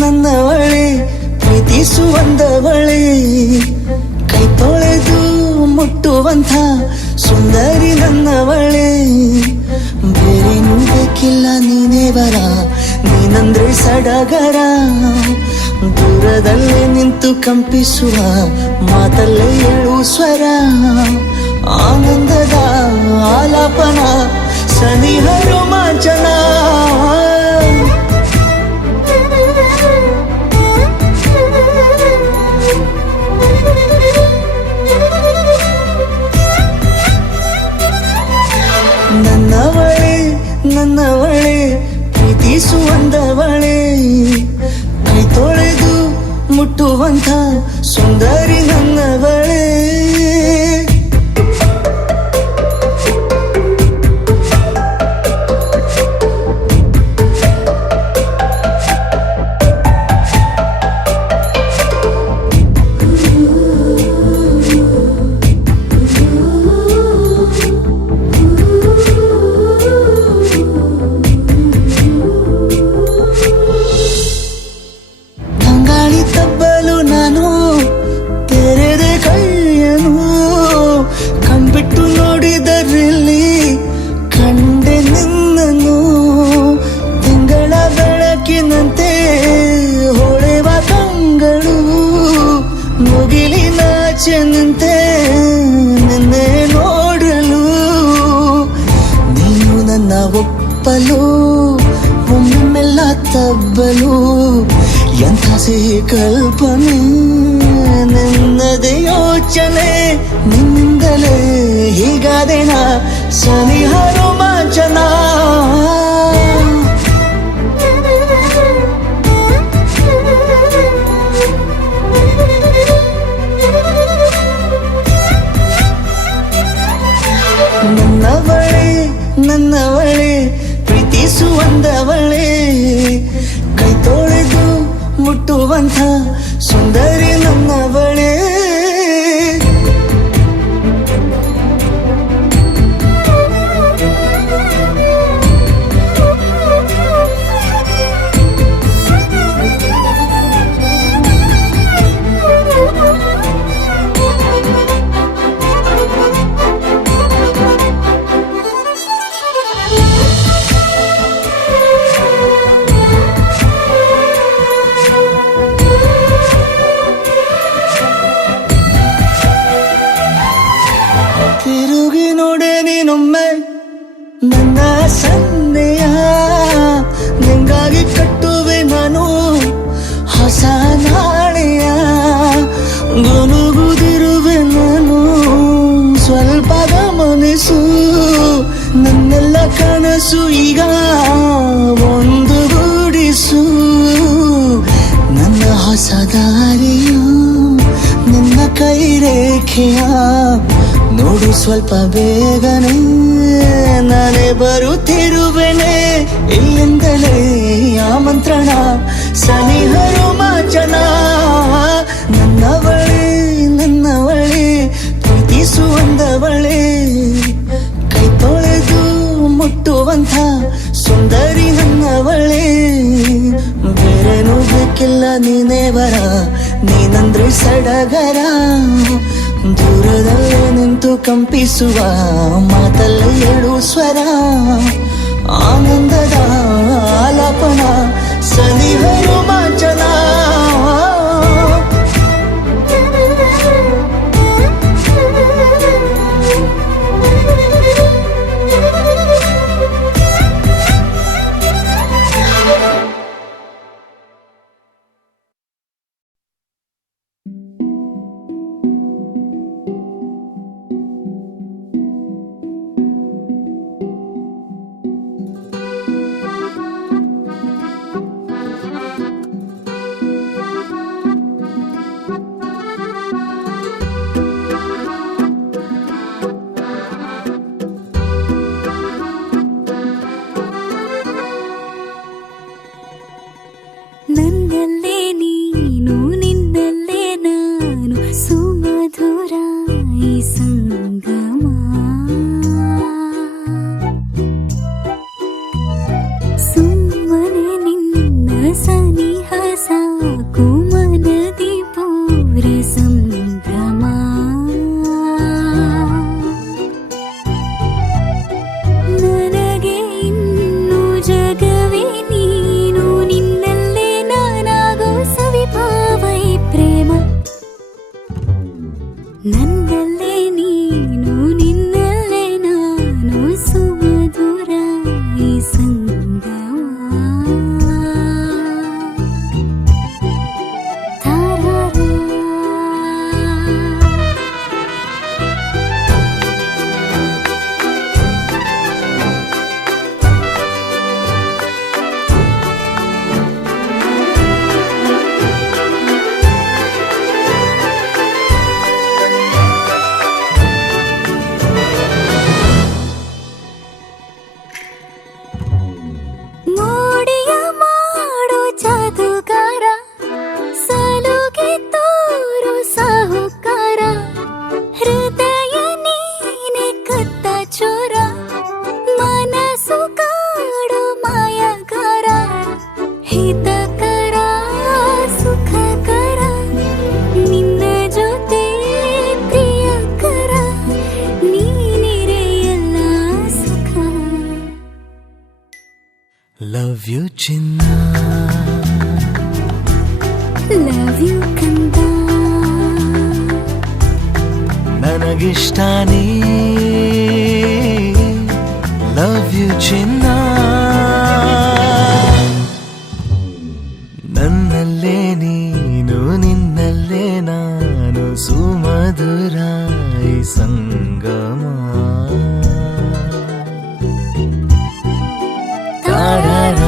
ನನ್ನವಳೆ ಪ್ರೀತಿಸುವಂದವಳೆ ಕೈ ತೊಳೆದು ಮುಟ್ಟುವಂಥ ಸುಂದರಿ ನನ್ನವಳೆ ಬೇರೇನೂ ಬೇಕಿಲ್ಲ ನೀನೇ ಬರ ನೀನಂದ್ರೆ ಸಡಗರ ದೂರದಲ್ಲೇ ನಿಂತು ಕಂಪಿಸುವ ಮಾತಲ್ಲೇ ಏಳು ಸ್ವರ ಆನಂದದ ಆಲಾಪನ ಸನಿಹ ರೋಮಾಂಚನ ನನ್ನವಳೆ ಪ್ರೀತಿಸುವಂದವಳೆ ಕೈ ತೊಳೆದು ಮುಟ್ಟುವಂಥ ಸುಂದರಿ ನನ್ನವಳೆ ನಿಂತೆ ನಿನ್ನೆ ನೋಡಲು ನೀನು ನನ್ನ ಒಪ್ಪಲು ಒಮ್ಮೆಲ್ಲ ತಬ್ಬಲು ಎಂಥ ಸಿಹಿ ಕಲ್ಪನೆ ನಿನ್ನದೇ ಯೋಚನೆ ನಿನ್ನಿಂದಲೇ ಹೀಗಾದೆನ ಸನಿಹ ರೋಮಾಂಚನ ನನ್ನವಳೆ ಪ್ರೀತಿಸುವಂದವಳೆ ಕೈ ತೊಳೆದು ಮುಟ್ಟುವಂಥ ಸುಂದರಿ ನನ್ನವಳೆ ನನ್ನ ಸನ್ನೆಯ ನಿಂಗಾಗಿ ಕಟ್ಟುವೆ ನಾನು ಹೊಸ ನಾಳೆಯ ಗುನುಗುದಿರುವೆ ನಾನು ಸ್ವಲ್ಪ ಗಮನಿಸು ನನ್ನೆಲ್ಲ ಕನಸು ಈಗ ಒಂದು ಗೂಡಿಸು ಅಖಿಯ ನೋಡು ಸ್ವಲ್ಪ ಬೇಗನೆ ನಾನೇ ಬರುತ್ತಿರುವೆನೆ ಇಲ್ಲಿಂದಲೇ ಆಮಂತ್ರಣ ಸನಿಹ ರೋಮಾಂಚನ ನನ್ನವಳೆ ಪ್ರೀತಿಸುವಂದವಳೆ ಕೈ ತೊಳೆದು ಮುಟ್ಟುವಂಥ ಸುಂದರಿ ನನ್ನವಳೆ ಬೇರೇನೂ ಬೇಕಿಲ್ಲ ನೀನೇ ಬರ ನೀನಂದ್ರೆ ಸಡಗರ ದೂರದಲ್ಲೇ ನಿಂತು ಕಂಪಿಸುವ ಮಾತಲ್ಲೇ ಏಳು ಸ್ವರ ಆನಂದದ ಆಲಾಪನ ಸನಿಹ ರೋಮಾಂಚನ ನನ್ನಲ್ಲೇ ನೀನು ನಿನ್ನಲ್ಲೇ ನಾನು ಸುಮಧುರ ಈ ಸಂಗಮ ಸುಮ್ಮನೆ ನಿನ್ನ ಸನಿಹ ಸಾಕು ಮನದಿ ಪೂರ ಸಂಭ್ರಮ ನನಗೆ ಇನ್ನು ಜಗವೇ ನೀನು ನಿನ್ನಲ್ಲೇ ನಾನಾಗೋ ಸವಿಭಾವೈ ಪ್ರೇಮ ನನ್ನಲ್ಲೇ ನೀನು ನಿನ್ನಲ್ಲೇ ನಾನು ಸುಮಧುರ ಈ ಸಂಗಮ ತಾರಾರ ಮೋಡಿಯ ಮಾಡೋ ಜಾದುಗಾರ ಸಲುಗೆ ತೋರು ಸಾಹುಕಾರ ಹೃದಯ ನೀನೆ ಕತ್ತ ಚೋರ ಮನಸ್ಸು ಕಾಡೋ ಮಾಯಗಾರ ಹಿತಕರ ಸುಖಕರ ನಿನ್ನ ಜೊತೆ ಪ್ರಿಯಕರ ನೀನಿರೆ ಎಲ್ಲ ಸುಖ ಲವ್ ಯು ಚಿನ್ನ ಲವ್ ಯು ಕಂದ ನನಗಿಷ್ಟ ನೀ ಲವ್ ಯು ಚಿನ್ನ ನನ್ನಲ್ಲೇ ನೀನು ನಿನ್ನಲ್ಲೇ ನಾನು ಸುಮಧುರ ಈ ಸಂಗಮ ತಾರಾರ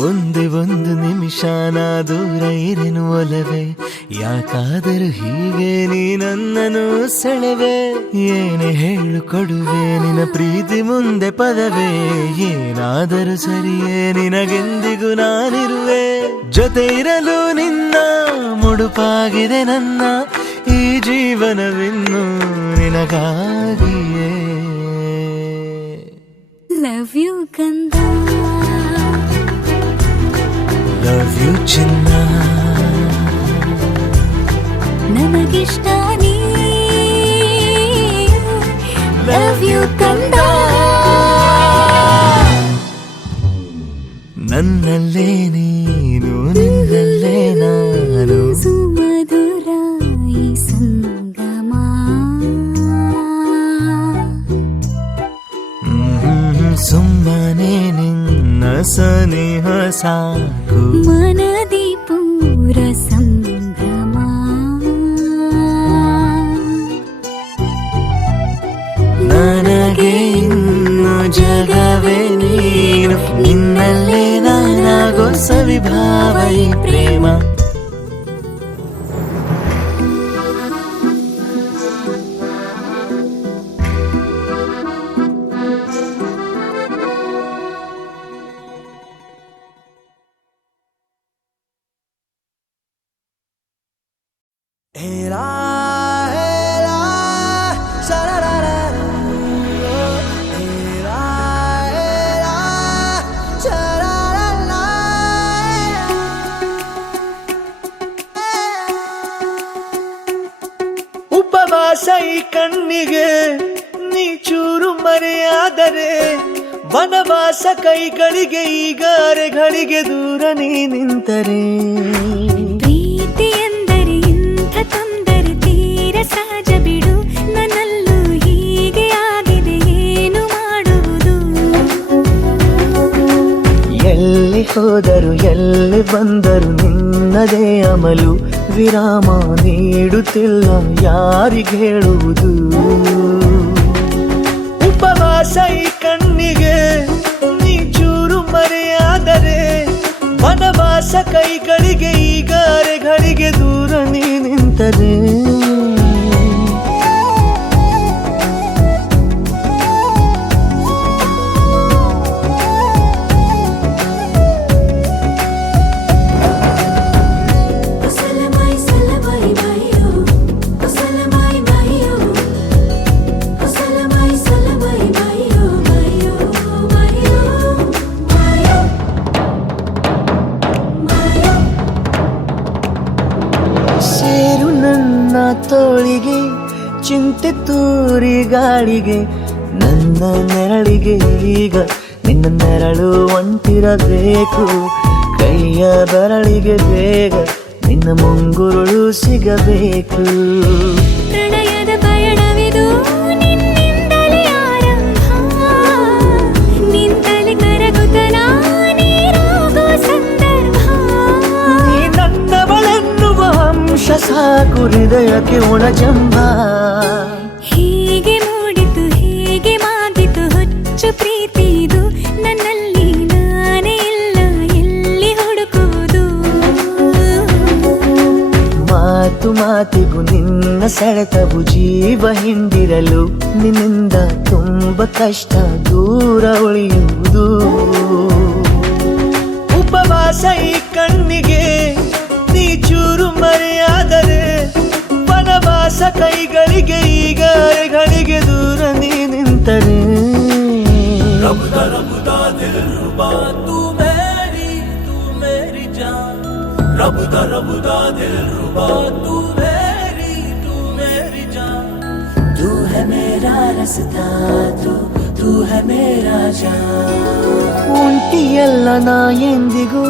ಒಂದೇ ಒಂದು ನಿಮಿಷ ನಾ ದೂರ ಇರೆನು ಒಲವೇ ಯಾಕಾದರೂ ಹೀಗೆ ನೀ ನನ್ನನ್ನು ಸೆಳೆವೆ ಏನೇ ಹೇಳು ಕೊಡುವೆ ನಿನ್ನ ಪ್ರೀತಿ ಮುಂದೆ ಪದವೇ ಏನಾದರೂ ಸರಿಯೇ ನಿನಗೆಂದಿಗೂ ನಾನಿರುವೆ ಜೊತೆ ಇರಲು ನಿನ್ನ ಮುಡುಪಾಗಿದೆ ನನ್ನ ಈ ಜೀವನವಿನ್ನು ನಿನಗಾಗಿಯೇ ಲವ್ ಯು ಕಂದ ಲವ್ ಯು ಚಿನ್ನ ನನಗಿಷ್ಟ ನೀ ಲವ್ ಯು ಕಂದ ನನ್ನಲ್ಲೇ ನೀನು ನಿನ್ನಲ್ಲೇ ನಾನು ಸುಮಧುರ ಈ ಸಂಗಮ ಸುಮ್ಮನೆ ನಿನ್ನ ಸನಿಹ ಸಾಕು ಮನದಿ ಪೂರ ಸಂಭ್ರಮ ನನಗೆ ಇನ್ನು ಜಗವೇ ನೀನು ನಿನ್ನಲ್ಲೇ ನಾನಾಗೋ ಸವಿಭಾವ ಈ ಪ್ರೇಮ Era, era, sha-ra-ra-ra. Era, era, sha-ra-ra-ra. ಉಪವಾಸ ಈ ಕಣ್ಣಿಗೆ ನೀ ಚೂರು ಮರೆಯಾದರೆ ವನವಾಸ ಕೈಗಳಿಗೆ ಈಗ ಅರೆಗಳಿಗೆ ದೂರ ನೀ ನಿಂತರೆ ಪ್ರೀತಿ ಎಂದರೆ ಇಂಥ ತೊಂದರೆ ತೀರ ಸಹಜ ಬಿಡು ನನ್ನಲ್ಲೂ ಹೀಗೆ ಆಗಿದೆ ಏನು ಮಾಡುವುದು ಎಲ್ಲಿ ಹೋದರು ಎಲ್ಲಿ ಬಂದರು ನಿನ್ನದೇ ಅಮಲು ವಿರಾಮ ನೀಡುತ್ತಿಲ್ಲ ಯಾರಿಗೆ ಹೇಳುವುದು ಉಪವಾಸ ಈ ಕಣ್ಣಿಗೆ ನೀ ಚೂರು ಮರೆಯಾದರೆ ವನವಾಸ ಕೈಗಳಿಗೆ ಈಗ ಅರೆಗಳಿಗೆ ದೂರ ನೀ ನಿಂತರೆ ಸೇರು ನನ್ನ ತೋಳಿಗೆ ಚಿಂತೆ ತೂರಿ ಗಾಳಿಗೆ ನನ್ನ ನೆರಳಿಗೆ ಈಗ ನಿನ್ನ ನೆರಳು ಒಂಟಿರಬೇಕು ಕೈಯ ಬೆರಳಿಗೆ ಬೇಗ ನಿನ್ನ ಮುಂಗುರುಳು ಸಿಗಬೇಕು ಪ್ರಣಯದ ಪಯಣವಿದು ನಿನ್ನಿಂದಲೇ ಆರಂಭ ನಿಂತಲೇ ಕರಗುತ್ತ ನೀರಾಗೋ ಸಂದರ್ಭ ನೀ ನನ್ನವಳೆನ್ನುವ ಅಂಶ ಸಾಕು ಹೃದಯಕ್ಕೆ ಒಣಜಂಬ ಹೀಗೆ ಮೂಡಿತು ಹೀಗೆ ಮಾಗಿತು ಹುಚ್ಚು ಪ್ರೀತಿದು ನನ್ನಲ್ಲಿ ನಾನೇ ಇಲ್ಲ ಎಲ್ಲಿ ಹುಡುಕುವುದು ಮಾತು ಮಾತಿಗೂ ನಿನ್ನ ಸೆಳೆತವು ಜೀವ ಹಿಂಡಿರಲು ನಿನ್ನಿಂದ ತುಂಬ ಕಷ್ಟ ದೂರ ಉಳಿಯುವುದು ಉಪವಾಸ ಈ ಕಣ್ಣಿಗೆ ನೀ ಚೂರು ಮರೆಯಾದರೆ ವನವಾಸ ಕೈಗಳಿಗೆ ಈಗ ಅರೆಗಳಿಗೆ ದೂರ ನೀ ನಿಂತರೆ ಒಂಟಿಯಲ್ಲ ನಾ ಎಂದಿಗೂ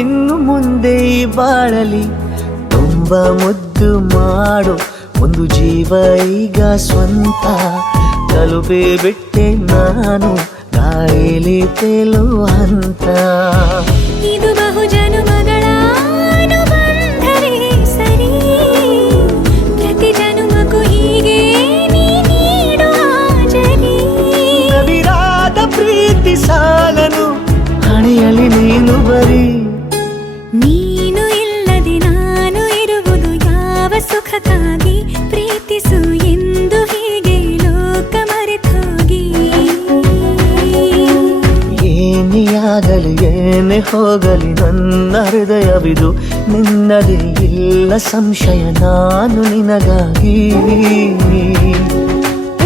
ಇನ್ನು ಮುಂದೆ ಈ ಬಾಳಲಿ ತುಂಬ ಮುದ್ದು ಮಾಡು ಒಂದು ಜೀವ ಈಗ ಸ್ವಂತ ತಲುಪೇ ಬಿಟ್ಟೆ ನಾನು ಗಾಳಿಲಿ ತೇಲುವ ಹಂತ ಇದು ಬಹು ಜನುಮಗಳ ಅನುಬಂಧವೇ ಸರಿ ಪ್ರತಿ ಜನುಮಕ್ಕೂ ಹೀಗೆ ನೀ ನೀಡುವ ಜರಿ ನವಿರಾದ ಪ್ರೀತಿ ಸಾಲನು ಹಣೆಯಲ್ಲಿ ನೀನು ಬರೀ ನೀನು ಇಲ್ಲದೆ ನಾನು ಇರುವುದು ಯಾವ ಸುಖಕ್ಕಾಗಿ ಪ್ರೀತಿಸು ಎಂದು ಹೀಗೆ ಲೋಕ ಮರೆತೋಗಿ ಏನಿಯಾಗಲಿ ಏನೇ ಹೋಗಲಿ ನನ್ನ ಹೃದಯವಿದು ನಿನ್ನದೇ ಇಲ್ಲ ಸಂಶಯ ನಾನು ನಿನಗಾಗಿ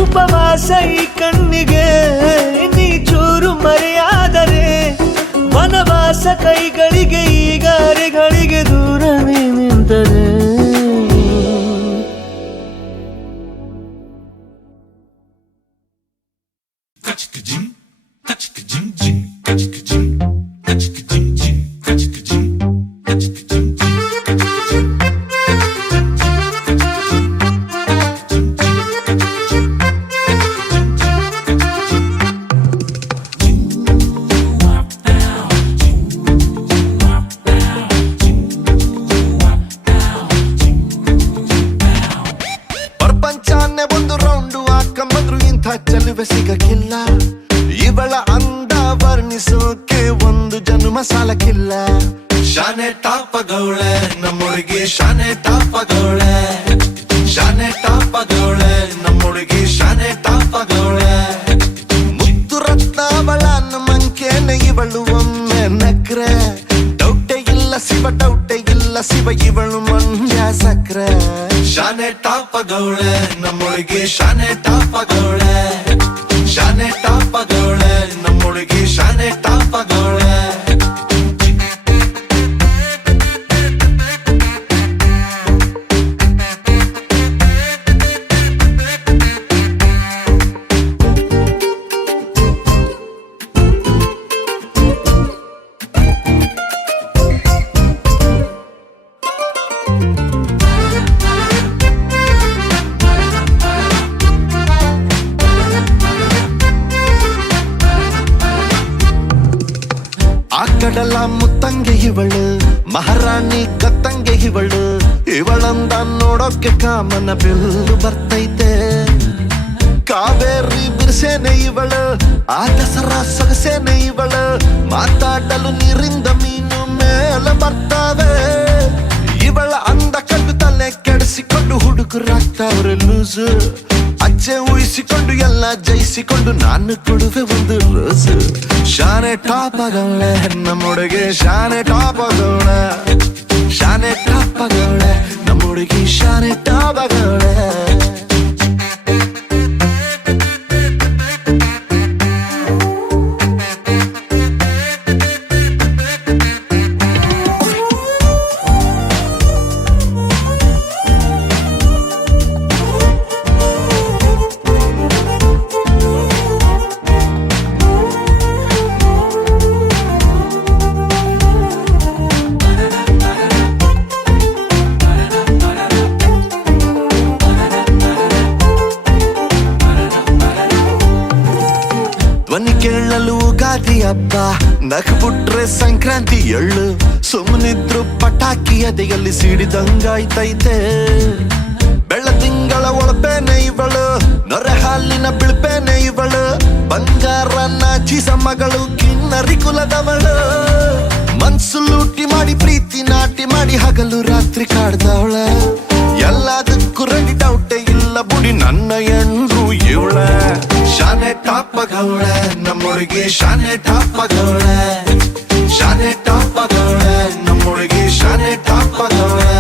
ಉಪವಾಸ ಈ ಕಣ್ಣಿಗೆ ನೀ ಚೂರು ಮರೆಯಾದರೆ ವನವಾಸ ಕೈಗಳಿಗೆ ಈಗ ಅರೆಗಳಿಗೆ ದೂರ ನೀ ನಿಂತರೆ Kachka-jing, kachka-jing-jing, kachka-jing, kachka-jing. ಚೆಲುವೆ ಸಿಗಕ್ಕಿಲ್ಲ ಇವಳ ಅಂದ ವರ್ಣಿಸೋಕೆ ಒಂದು ಜನ್ಮ ಸಾಲಕ್ಕಿಲ್ಲ ಶಾನೆ ಟಾಪಗೌಳೆ ನಮ್ಮೊಳಗೆ ಶಾನೆ ಟಾಪಗೌಳೆ ಶಾನೆ ಟಾಪಗೌಳೆ ನಮ್ಮೊಳಗೆ ಶಾನೆ ಟಾಪಗೌಳೆ ಮುತ್ತು ರತ್ನಾವಳ ಮಂಕೇನೆ ಇವಳು ಒಮ್ಮೆ ನಕ್ರೆ ಡೌಟೆ ಇಲ್ಲ ಶಿವ ಡೌಟೆ ಇಲ್ಲ ಶಿವ ಇವಳು ಮಂಡ್ಯ ಸಕ್ರೆ ಶಾನೆ ಟಾಪಗೌಳೆ ನಮ್ಮೊಳಗೆ ಶಾನೆ ಟಾಪಗೌಳೆ ಶಾನೆ ಟಾಪಗೌಳೆ ನಮ್ಮೊಳಗೆ ಶಾನೆ ಟಾಪಗೌಳೆ ಆ ಕಡಲ ಮುತ್ತಂಗೆ ಇವಳು ಮಹಾರಾಣಿ ಕತ್ತಂಗೆ ಇವಳು ಇವಳಂದ ನೋಡೋಕೆ ಕಾಮನ ಬಿಲ್ಲು ಬರ್ತೈತೆ ಕಾವೇರಿ ಬಿರ್ಸೇನೆ ಇವಳು ಆ ದಸರಾ ಸೊಗಸೇನೆ ಇವಳು ಮಾತಾಡಲು ನೀರಿಂದ ಮೀನು ಮೇಲೆ ಬರ್ತಾವೆ ಇವಳ ಅಂದ ಕಂಡು ತಲೆ ಕೆಡಿಸಿಕೊಂಡು ಹುಡುಗರಾಗ್ತಾವ್ರೆ ಲೂಸು ಅಜ್ಜೆ ಊಹಿಸಿಕೊಂಡು ಎಲ್ಲ ಜಯಿಸಿಕೊಂಡು ನಾನು ಕೊಡುವೆ ಒಂದು ರೋಸು ಶಾನೆ ಟಾಪಗೌಳೆ ನಮ್ಮೊಳಗೆ ಶಾನೆ ಟಾಪಗೌಳೆ ಶಾನೆ ಟಾಪಗೌಳೆ ನಮ್ಮೊಳಗೆ ಶಾನೆ ಟಾಪಗೌಳೆ ಧ್ವನಿ ಕೇಳಲು ಗಾದಿ ಹಬ್ಬ ನಕ್ಬಿಟ್ರೆ ಸಂಕ್ರಾಂತಿ ಎಳ್ಳು ಸುಮ್ಮನಿದ್ರು ಪಟಾಕಿ ಎದೆಯಲ್ಲಿ ಸಿಡಿದಂಗಾಯ್ತೈತೆ ಬೆಳ್ಳ ತಿಂಗಳ ಒಳಪೇನೆ ಇವಳು ನೊರೆ ಹಾಲಿನ ಬಿಳ್ಪೇನೆ ಇವಳು ಬಂಗಾರ ನಾಚಿಸ ಮಗಳು ಕಿನ್ನರಿ ಕುಲದವಳು ಮನ್ಸು ಲೂಟಿ ಮಾಡಿ ಪ್ರೀತಿ ನಾಟಿ ಮಾಡಿ ಹಗಲು ರಾತ್ರಿ ಕಾಡ್ದವಳ ಎಲ್ಲದಕ್ಕೂ ರೆಡಿ ಡೌಟೆ ಇಲ್ಲ ಬುಡಿ ನನ್ನ ಎಂಡ್ರು ಇವಳ ಶಾನೆ ಟಾಪಗೌಳೆ ನಮ್ಮೊಳಗೆ ಶಾನೆ ಟಾಪಗೌಳೆ ಶಾನೆ ಟಾಪಗೌಳೆ ನಮ್ಮೊಳಗೆ ಶಾನೆ ಟಾಪಗೌಳೆ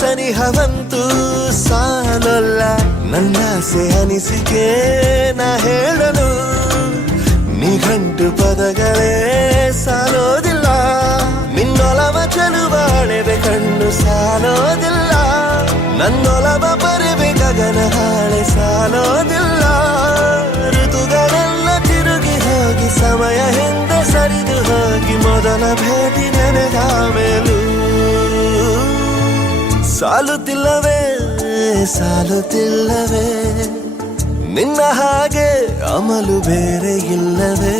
ಸನಿಹವಂತೂ ಸಾಲಲ್ಲ ನನ್ನಾಸೆ ಅನಿಸಿಕೆ ನಾ ಹೇಳಲು ನಿಘಂಟು ಪದಗಳೇ ಸಾಲೋದಿಲ್ಲ ನಿನ್ನೊಲವ ಚೆಲುವಾಳೆವೆ ಕಣ್ಣು ಸಾಲೋದಿಲ್ಲ ನನ್ನೊಲವ ಬರುವೆ ಗಗನ ಹಾಳೆ ಸಾಲೋದಿಲ್ಲ ಋತುಗಳೆಲ್ಲ ತಿರುಗಿ ಹೋಗಿ ಸಮಯ ಹಿಂದೆ ಸರಿದು ಹೋಗಿ ಮೊದಲ ಭೇಟಿ ನೆನೆದ ಮೇಲೂ ಸಾಲುತ್ತಿಲ್ಲವೇ ಸಾಲುತ್ತಿಲ್ಲವೇ ನಿನ್ನ ಹಾಗೆ ಅಮಲು ಬೇರೆ ಇಲ್ಲವೇ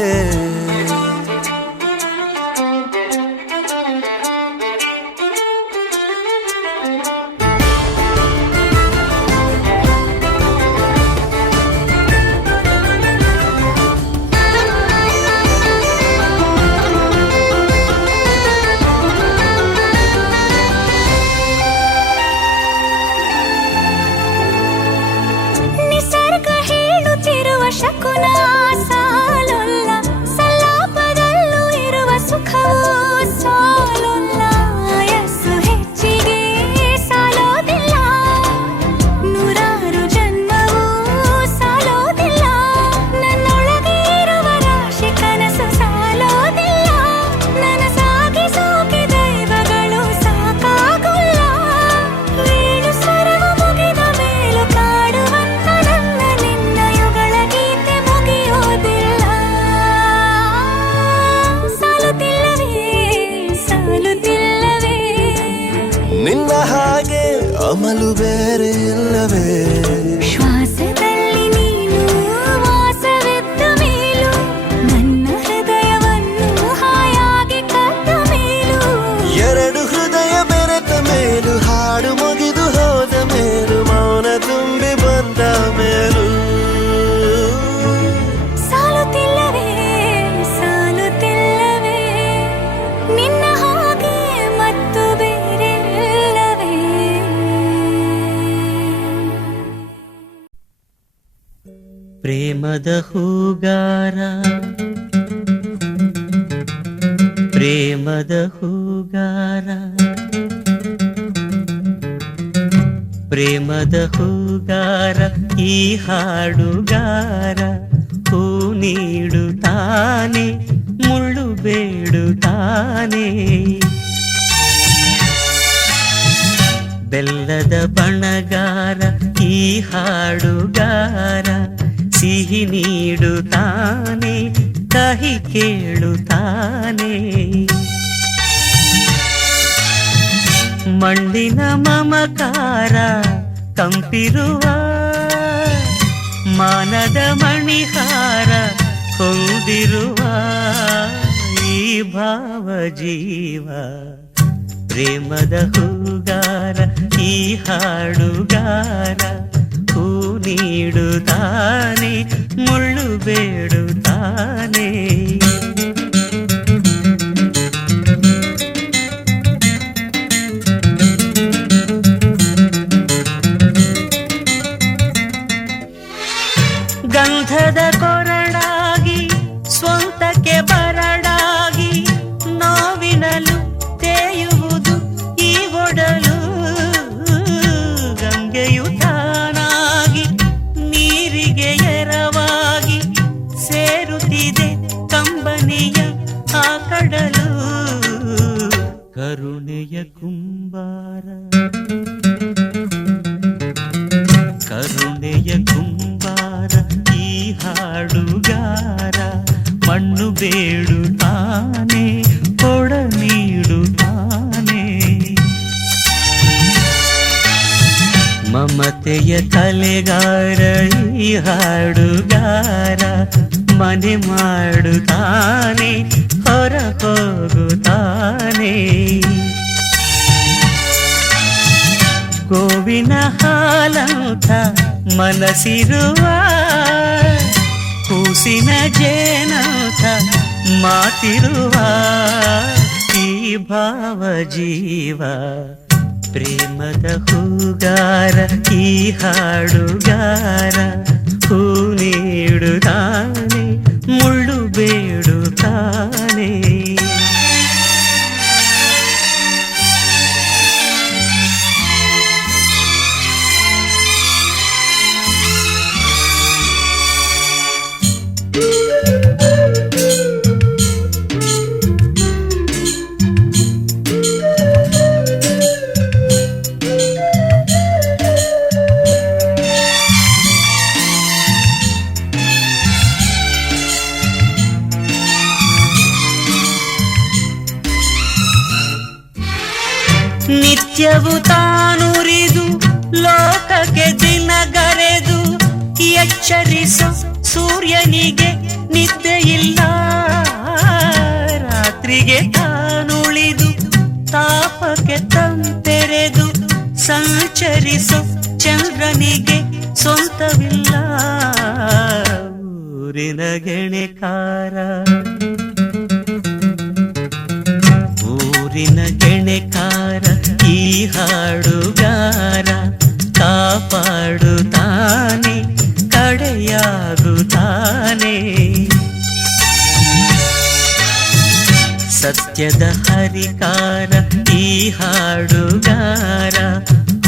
ನಿಸರ್ಗ ಹೇಳುತ್ತಿರುವ ಶಕುನ ಸಾಲೊಲ್ಲ ಸಲಾಪದಲ್ಲೂ ಇರುವ ಸುಖವೂ ಸಾಲೊಲ್ಲ ಯಸ್ಸು ಹೆಚ್ಚಿಗೆ ಸಾಲೋದಿಲ್ಲ ನೂರಾರು ಜನ್ಮವೂ ಸಾಲೋದಿಲ್ಲ ನನ್ನೊಳಗೆ ಇರುವ ರಾಶಿ ಕನಸು ಸಾಲೋದಿಲ್ಲ ನನ್ನ ಸಾಗಿಸೋಕೆ ದೈವಗಳು ಸಾಕಾಗುಲ್ಲ ವೇಣು ಸ್ವರವು ಮುಗಿದ ಮೇಲೂ ಕಾಡುವಂತ ನನ್ನ ನಿನ್ನ ಯುಗಳ ಗೀತೆ ಮುಗಿಯೋದಿಲ್ಲ ಸಾಲುತ್ತಿಲ್ಲವೇ ಸಾಲುತ್ತಿಲ್ಲವೇ ನಿನ್ನ ಹಾಗೆ ಅಮಲು ಬೇರೆ ಇಲ್ಲವೇ ಶ್ವಾಸದಲ್ಲಿ ನೀನು ವಾಸವಿದ್ದ ಮೇಲೂ ನನ್ನ ಹೃದಯವನ್ನು ಹಾಯಾಗಿ ಕದ್ದ ಮೇಲೂ ಎರಡು ಹೃದಯ ಬೆರೆತ ಮೇಲೂ ಹಾಡು ಮುಗಿದು ಹೋದ ಮೇಲೂ ಮೌನ ತುಂಬಿ ಬಂದ ಮೇಲೂ ಸಾಲುತ್ತಿಲ್ಲವೇ ಸಾಲುತ್ತಿಲ್ಲವೇ ನಿನ್ನ ಹಾಗೆ ಮತ್ತು ಬೇರೆ ಇಲ್ಲವೇ ಪ್ರೇಮದ ಹೂಗಾರ ಪ್ರೇಮದ ಹೂಗಾರ ಪ್ರೇಮದ ಹೂಗಾರ ಈ ಹಾಡುಗಾರ ಹೂ ನೀಡುತ್ತಾನೆ ಮುಳ್ಳು ಬೇಡುತ್ತಾನೆ ಬೆಲ್ಲದ ಬಣಗಾರ ಈ ಹಾಡುಗಾರ ಸಿಹಿ ನೀಡುತ್ತಾನೆ ಕಹಿ ಕೇಳುತ್ತಾನೆ ಮಣ್ಣಿನ ಮಮಕಾರ ಕಂಪಿರುವ ಮಾನದ ಮಣಿಹಾರ ಹೊಂದಿರುವ ಈ ಭಾವ ಜೀವ ಪ್ರೇಮದ ಹೂಗಾರ ಈ ಹಾಡುಗಾರ ಹೂ ನೀಡುತ್ತಾನೆ ಮುಳ್ಳು ಬೇಡುತ್ತಾನೆ ಗಂಧದ ಕೊರಡಾಗಿ ಸ್ವಂತಕ್ಕೆ ಬರಡಾಗಿ ನೋವಿನಲು ತೇಯುವುದು ಈ ಒಡಲು ಗಂಗೆಯು ತಾನಾಗಿ ನೀರಿಗೆ ಎರವಾಗಿ ಸೇರುತ್ತಿದೆ ಕಂಬನಿಯ ಆ ಕಡಲು ಕರುಣೆಯ ಕುಂಬಾರ ಕರುಣೆಯ ಕುಂಬಾರ ಈ ಹಾಡುಗಾರ ಮಣ್ಣು ಬೇಡುತ್ತಾನೆ ಕೊಡ ನೀಡುತ್ತಾನೆ ಮಮತೆಯ ಕಲೆಗಾರ ಈ ಹಾಡುಗಾರ ಮನೆ ಮಾಡುತ್ತಾನೆ ಹೊರ ಹೋಗುತ್ತಾನೆ ಗೋವಿನ ಹಾಲಂಥ ಮನಸಿರುವ ಕೂಸಿನ ಜೇನಂಥ ಮಾತಿರುವ ಈ ಭಾವ ಜೀವ ಪ್ರೇಮದ ಹೂಗಾರ ಈ ಹಾಡುಗಾರ ಹೂ ನೀಡುತ್ತಾನೆ ಮುಳ್ಳು ಬೇಡುತ್ತಾನೆ ನಿತ್ಯವು ತಾನುರಿದು ಲೋಕಕ್ಕೆ ದಿನಗರೆದು ಎಚ್ಚರಿಸೋ ಸೂರ್ಯನಿಗೆ ನಿದ್ದೆಯಿಲ್ಲ. ರಾತ್ರಿಗೆ ತಾನುಳಿದು ತಾಪಕ್ಕೆ ತಂತೆರೆದು ಸಂಚರಿಸೋ ಚಂದ್ರನಿಗೆ ಸ್ವಂತವಿಲ್ಲ. ಊರಿನ ಗೆಣೆಕಾರ, ಊರಿನ ಗೆಣೆಕಾರ ಈ ಹಾಡುಗಾರ ಕಾಪಾಡುತ್ತಾನೆ ಕಡೆಯಾಗುತ್ತಾನೆ. ಸತ್ಯದ ಹರಿಕಾರ ಈ ಹಾಡುಗಾರ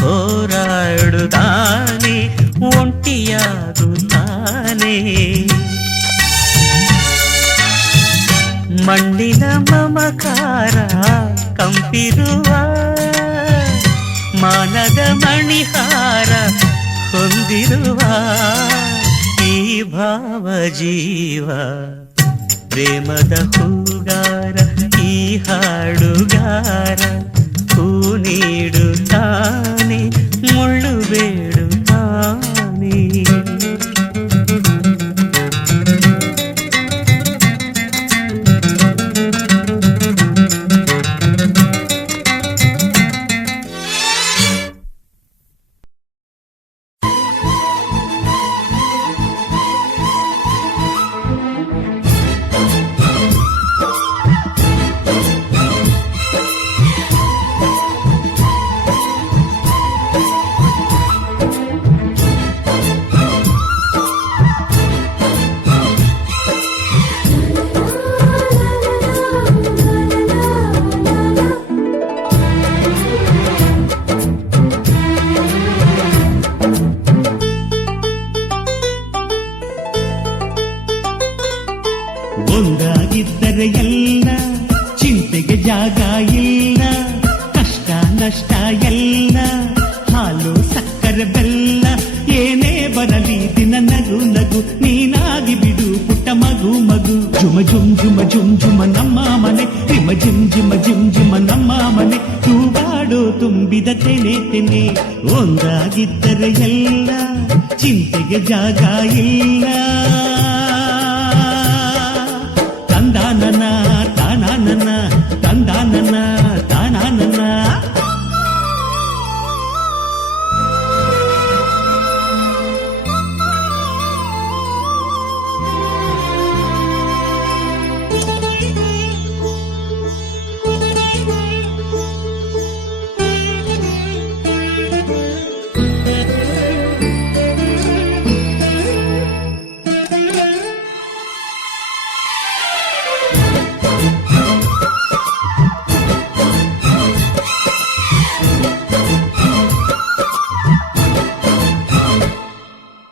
ಹೋರಾಡುತ್ತಾನೆ ಒಂಟಿಯಾಗುತ್ತಾನೆ. ಮಣ್ಣಿನ ಮಮಕಾರ ಕಂಪಿರುವ ಮಾನದ ಮಣಿಹಾರ ಹೊಂದಿರುವ ಈ ಭಾವ ಜೀವ ಪ್ರೇಮದ ಹೂಗಾರ ಈ ಹಾಡುಗಾರ. ಹೂ ನೀಡುತ್ತಾನೆ ಮುಳ್ಳು ಬೇಡುತ್ತಾನೆ. ಒಂದಾಗಿದ್ದರೆ ಎಲ್ಲ ಚಿಂತೆಗೆ ಜಾಗ ಇಲ್ಲ. ಕಷ್ಟ ನಷ್ಟ ಎಲ್ಲ ಹಾಲು ಸಕ್ಕರೆ ಬೆಲ್ಲ ಏನೇ ಬರಲಿ ದಿನ ನಗು ನಗು ನೀನಾಗಿ ಬಿಡು ಪುಟ್ಟ ಮಗು ಮಗು. ಜುಮ ಜುಮ್ ಜುಮ ಜುಮ್ ಜುಮ ನಮ್ಮ ಮನೆ ರಿಮ ಜಿಮ್ ಜಿಮ ಜಿಮ್ ಜಿಮ ನಮ್ಮ ಮನೆ ತೂಗಾಡೋ ತುಂಬಿದ ತೆನೆ ತೆನೆ. ಒಂದಾಗಿದ್ದರೆ ಎಲ್ಲ ಚಿಂತೆಗೆ ಜಾಗ ಇಲ್ಲ. ತಂದಾನನ ತಾನಾನನ ತಂದಾನನ ತಾನಾನನ.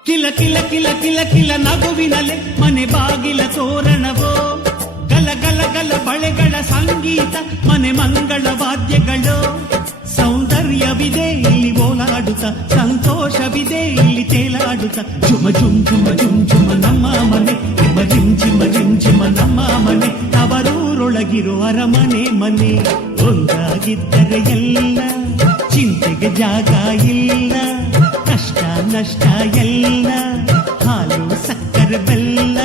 ಕಿಲ ಕಿಲ ಕಿಲ ಕಿಲ ಕಿಲ ನಗುವಿನಲೆ ಮನೆ ಬಾಗಿಲ ತೋರಣವೋ. ಗಲ ಗಲ ಗಲ ಬಳೆಗಳ ಸಂಗೀತ ಮನೆ ಮಂಗಳ ವಾದ್ಯಗಳು. ಸೌಂದರ್ಯವಿದೆ ಇಲ್ಲಿ ಓಲಾಡುತ್ತ ಸಂತೋಷವಿದೆ ಇಲ್ಲಿ ತೇಲಾಡುತ್ತ. ಜುಮ ಜುಮ್ ಜುಮ ಜುಮ್ ಜುಮ ನಮ್ಮ ಮನೆ ರಿಮ ಜಿಮ್ ಜಿಮ ಜಿಮ್ ಜಿಮ ನಮ್ಮ ಮನೆ. ತವರೂರೊಳಗಿರೋ ಅರಮನೆ ಮನೆ. ಒಂದಾಗಿದ್ದರೆ ಎಲ್ಲ ಚಿಂತೆಗೆ ಜಾಗ ಇಲ್ಲ. ಕಷ್ಟ ನಷ್ಟ ಎಲ್ಲ ಹಾಲು ಸಕ್ಕರೆ ಬೆಲ್ಲ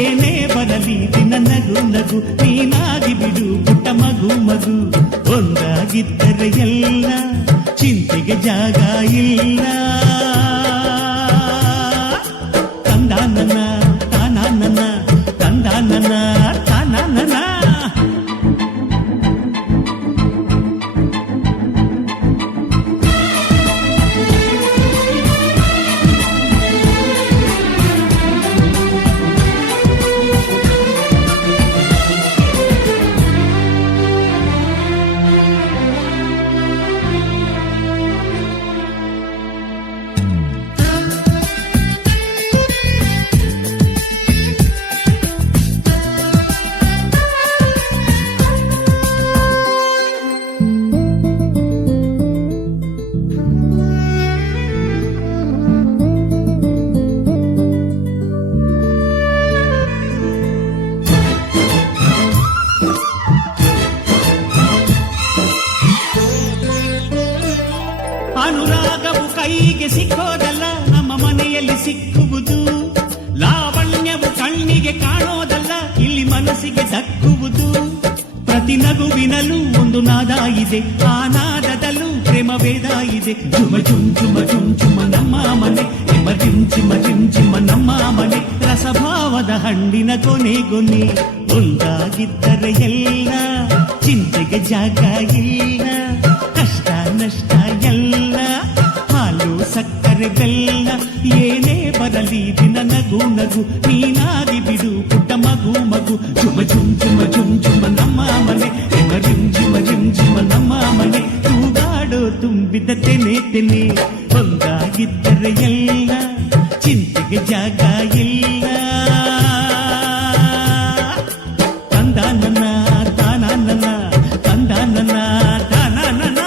ಏನೇ ಬರಲಿ ದಿನ ನಗು ನಗು ನೀನಾಗಿ ಬಿಡು ಪುಟ್ಟ ಮಗು ಮಗು. ಒಂದಾಗಿದ್ದರೆ ಎಲ್ಲ ಚಿಂತೆಗೆ ಜಾಗ ಇಲ್ಲ. ತಂದಾನನ ತಾನಾನನ ತಂದಾನನ ತಾನಾನನ. ಅನುರಾಗವು ಕೈಗೆ ಸಿಕ್ಕೋದಲ್ಲ, ನಮ್ಮ ಮನೆಯಲ್ಲಿ ಸಿಕ್ಕುವುದು. ಲಾವಣ್ಯವು ಕಣ್ಣಿಗೆ ಕಾಣೋದಲ್ಲ, ಇಲ್ಲಿ ಮನಸ್ಸಿಗೆ ದಕ್ಕುವುದು. ಪ್ರತಿ ನಗುವಿನಲ್ಲೂ ಒಂದು ನಾದ ಇದೆ, ಆ ನಾದದಲ್ಲೂ ಪ್ರೇಮ ವೇದ ಇದೆ. ಜುಮ ಜುಮ್ ಜುಮ ಜುಮ್ ಜುಮ ನಮ್ಮ ಮನೆ, ಹಿಮ ಜಿಮ್ ಜಿಮ ಜಿಮ್ ಜಿಮ ನಮ್ಮ ಮನೆ. ರಸಭಾವದ ಹಣ್ಣಿನ ಕೊನೆಗೊನೆ ಒಂದಾಗಿದ್ದರೆ ಎಲ್ಲ, ಚಿಂತೆಗೆ ಜಾಗ ಇಲ್ಲ. ಕಷ್ಟ ನಷ್ಟ ಎಲ್ಲ, ಹಾಲು ಸಕ್ಕರೆ ಬೆಲ್ಲ, ಏನೇ ಬರಲಿ ದಿನ ನಗು ನಗು. ನೀನಾಗಿ ಬಿಡು ಪುಟ್ಟ ಮಗು ಮಗು. ಜುಮ ಜುಮ್ ಜುಮ ಜುಮ್ ಜುಮ ನಮ್ಮ ಮನೆ, ಹಿಮ ಜಿಮ್ ಜಿಮ ಜಿಮ್ ಜಿಮ ನಮ್ಮ ಮನೆ. ತೂಗಾಡೋ ತುಂಬಿದ ತೆನೆ ತೆನೆ, ಒಂದಾಗಿದ್ದರೆ ಎಲ್ಲ, ಚಿಂತೆಗೆ ಜಾಗ ಇಲ್ಲ. ತಂದ ನನ್ನ ತಾನ ನನ್ನ, ತಂದ ನನ್ನ ತಾನ ನನ್ನ.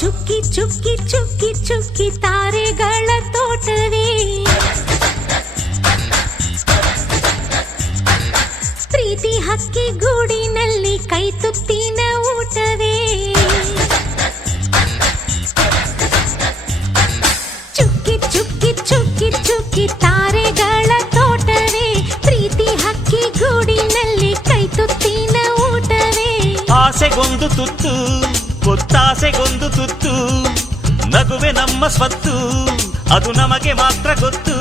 ಚುಕ್ಕಿ ಚುಕ್ಕಿ ಚುಕ್ಕಿ ಚುಕ್ಕಿ ತಾರೆಗಳ ತೋಟವೇ, ಪ್ರೀತಿ ಹಕ್ಕಿ ಗೂಡಿನಲ್ಲಿ ಕೈ ತುತ್ತಿನ ಊಟವೇ. ಚುಕ್ಕಿ ಚುಕ್ಕಿ ಚುಕ್ಕಿ ಚುಕ್ಕಿ ತಾರೆಗಳ ತೋಟವೇ, ಪ್ರೀತಿ ಹಕ್ಕಿ ಗೂಡಿನಲ್ಲಿ ಕೈ ತುತ್ತಿನ ಊಟವೇ. ಆಸೆಗೊಂದು ತುತ್ತು, ಗೊತ್ತಾಸೆಗೊಂದು ತುತ್ತು, ನಗುವೆ ನಮ್ಮ ಸ್ವತ್ತು, ಅದು ನಮಗೆ ಮಾತ್ರ ಗೊತ್ತು.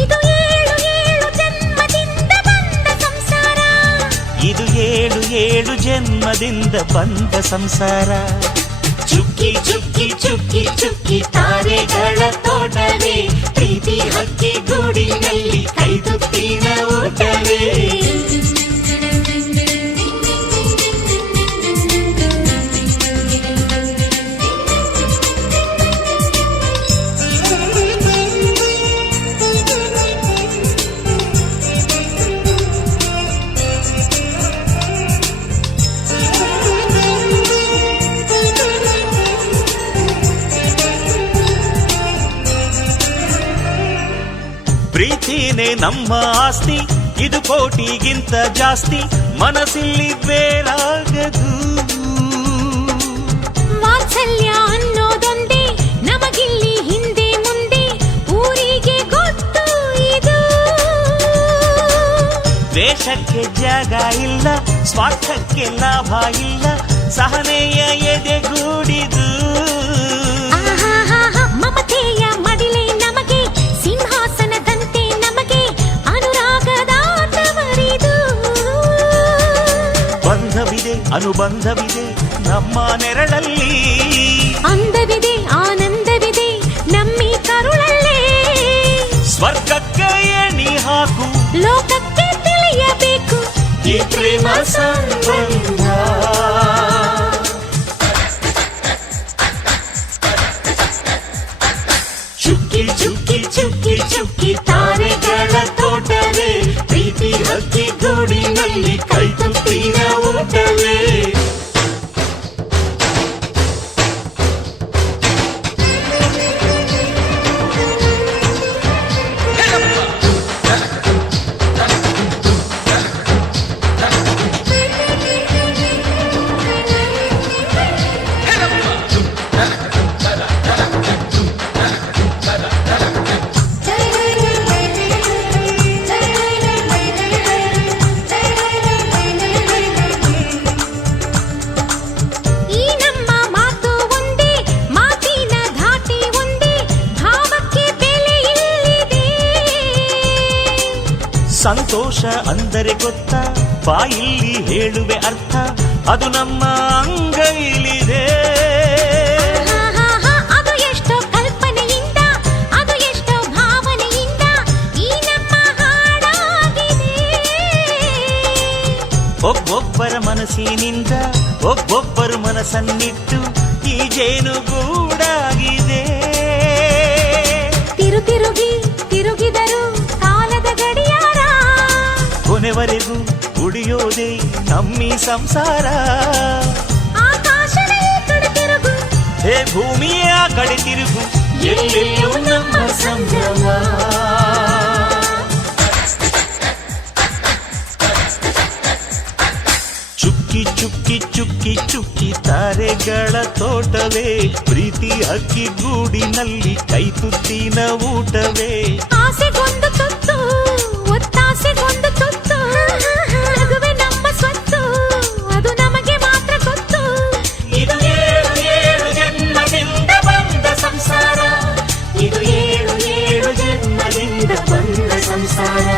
ಇದು ಏಳು ಏಳು ಜನ್ಮದಿಂದ ಬಂದ ಸಂಸಾರ, ಇದು ಏಳು ಏಳು ಜನ್ಮದಿಂದ ಬಂದ ಸಂಸಾರ. ಚುಕ್ಕಿ ಚುಕ್ಕಿ ಚುಕ್ಕಿ ಚುಕ್ಕಿ ತಾರೆಗಳ ತೋಟವೇ, ಪ್ರೀತಿ ಹಕ್ಕಿ ಗೂಡಿನಲ್ಲಿ ಕೈ ತುತ್ತಿನ ಊಟವೇ. ಪ್ರೀತಿನೇ ನಮ್ಮ ಆಸ್ತಿ, ಇದು ಕೋಟಿಗಿಂತ ಜಾಸ್ತಿ, ಮನಸ್ಸಿಲ್ಲಿ ಬೇರಾಗದು. ವಾತ್ಸಲ್ಯ ಅನ್ನೋದೊಂದೇ ನಮಗಿಲ್ಲಿ ಹಿಂದೆ ಮುಂದೆ, ಊರಿಗೆ ಗೊತ್ತು ಇದು. ದ್ವೇಷಕ್ಕೆ ಜಾಗ ಇಲ್ಲ, ಸ್ವಾರ್ಥಕ್ಕೆ ಲಾಭ ಇಲ್ಲ, ಸಹನೆಯ ಎದೆಗೂಡಿದು. ಮಮತೆಯ ಮಡಿಲೆ ನಮಗೆ, ಸಿಂಹಾಸನದಂತೆ ನಮಗೆ, ಅನುರಾಗದ ತವರಿದು. ಬಂಧವಿದೆ ಅನುಬಂಧವಿದೆ ನಮ್ಮ ನೆರಳಲ್ಲಿ, ಅಂದವಿದೆ ಆನಂದವಿದೆ ನಮ್ಮಿ ಕರುಳಲ್ಲೇ. ಸ್ವರ್ಗಕ್ಕೆ ಎಣಿ ಹಾಕು, ಲೋಕಕ್ಕೆ ತಿಳಿಯಬೇಕು ಈ ಪ್ರೇಮ ಸಂಬಂಧ. ಚುಕ್ಕಿ ಚುಕ್ಕಿ ಚುಕ್ಕಿ ಚುಕ್ಕಿ ತಾರೆಗಳ ತೋಟವೇ, ಪ್ರೀತಿ ಹಕ್ಕಿ ಗೂಡಿನಲ್ಲಿ ಕೈ ತುತ್ತಿನ ಊಟವೇ. ಸಂತೋಷ ಅಂದರೆ ಗೊತ್ತಾ, ಬಾಯಿಲ್ಲಿ ಹೇಳುವೆ ಅರ್ಥ, ಅದು ನಮ್ಮ ಅಂಗೈಲಿದೆ. ಅದು ಎಷ್ಟೋ ಕಲ್ಪನೆ ಮನಸ್ಸನ್ನಿಟ್ಟು ಈ ಜೇನುಗೂಡಾಗಿದೆ. ತಿರುಗಿದರು ಕಾಲದ ಗಡಿಯಾರ, ಕೊನೆವರೆಗೂ ಉಳಿಯೋದೇ ನಮ್ಮಿ ಸಂಸಾರ. ಆಕಾಶವೇ ಕಡೆ ತಿರುಗು, ಹೇ ಭೂಮಿಯ ಕಡೆ ತಿರುಗು, ಎಲ್ಲೆಲ್ಲೂ ನಮ್ಮ ಸಂಭ್ರಮ. ಚುಕ್ಕಿ ಚುಕ್ಕಿ ಚುಕ್ಕಿ ಚುಕ್ಕಿ ತಾರೆಗಳ ತೋಟವೇ, ಪ್ರೀತಿ ಅಕ್ಕಿ ಗೂಡಿನಲ್ಲಿ ಕೈತುತ್ತಿನ ಊಟವೇ. ಆಸೆಗೊಂದು ತುತ್ತು, ಒತ್ತಾಸೆಗೊಂದು ತುತ್ತು, ನಗುವೆ ನಮ್ಮ ಸ್ವತ್ತು, ಅದು ನಮಗೆ ಮಾತ್ರ ಗೊತ್ತು. ಇದು ಏಳು ಏಳು ಜನ್ಮದಿಂದ ಬಂದ ಸಂಸಾರ, ಇದು ಏಳು ಏಳು ಜನ್ಮದಿಂದ ಬಂದ ಸಂಸಾರ.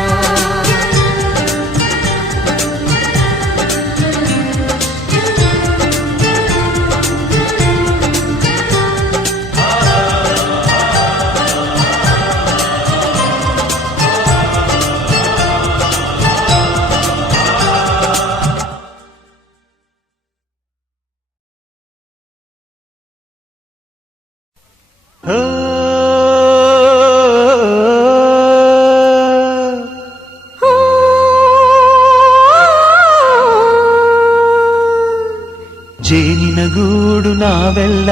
ಜೇನಿನ ಗೂಡು ನಾವೆಲ್ಲ,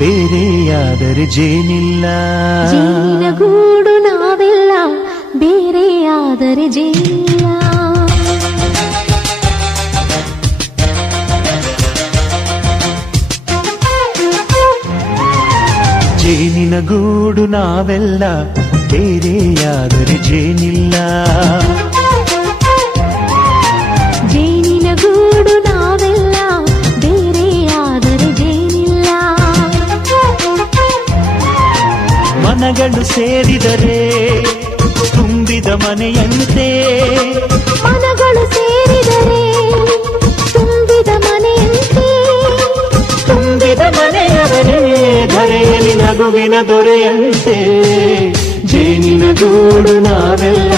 ಬೇರೆಯಾದರೆ ಜೇನಿಲ್ಲ. ಜೇನಿನ ಗೂಡು ನಾವೆಲ್ಲ, ಬೇರೆಯಾದರೆ ಜೇನಿಲ್ಲ. ಜೇನಿನ ಗೂಡು ನಾವೆಲ್ಲ, ಬೇರೆಯಾದರೆ ಜೇನಿಲ್ಲ. ಜೇನಿನ ಗೂಡು ನಾವೆಲ್ಲ, ಬೇರೆಯಾದರೆ ಜೇನಿಲ್ಲ. ಮನಗಳು ಸೇರಿದರೆ ತುಂಬಿದ ಮನೆಯಂತೆ, ಮನಗಳು ಸೇರಿದರೆ ತುಂಬಿದ ಮನೆಯಂತೆ, ತುಂಬಿದ ಮನೆಯವರೇ ಧರೆಯಲ್ಲಿ ನಗುವಿನ ದೊರೆಯಂತೆ. ಜೇನಿನ ಗೂಡು ನಾವೆಲ್ಲ,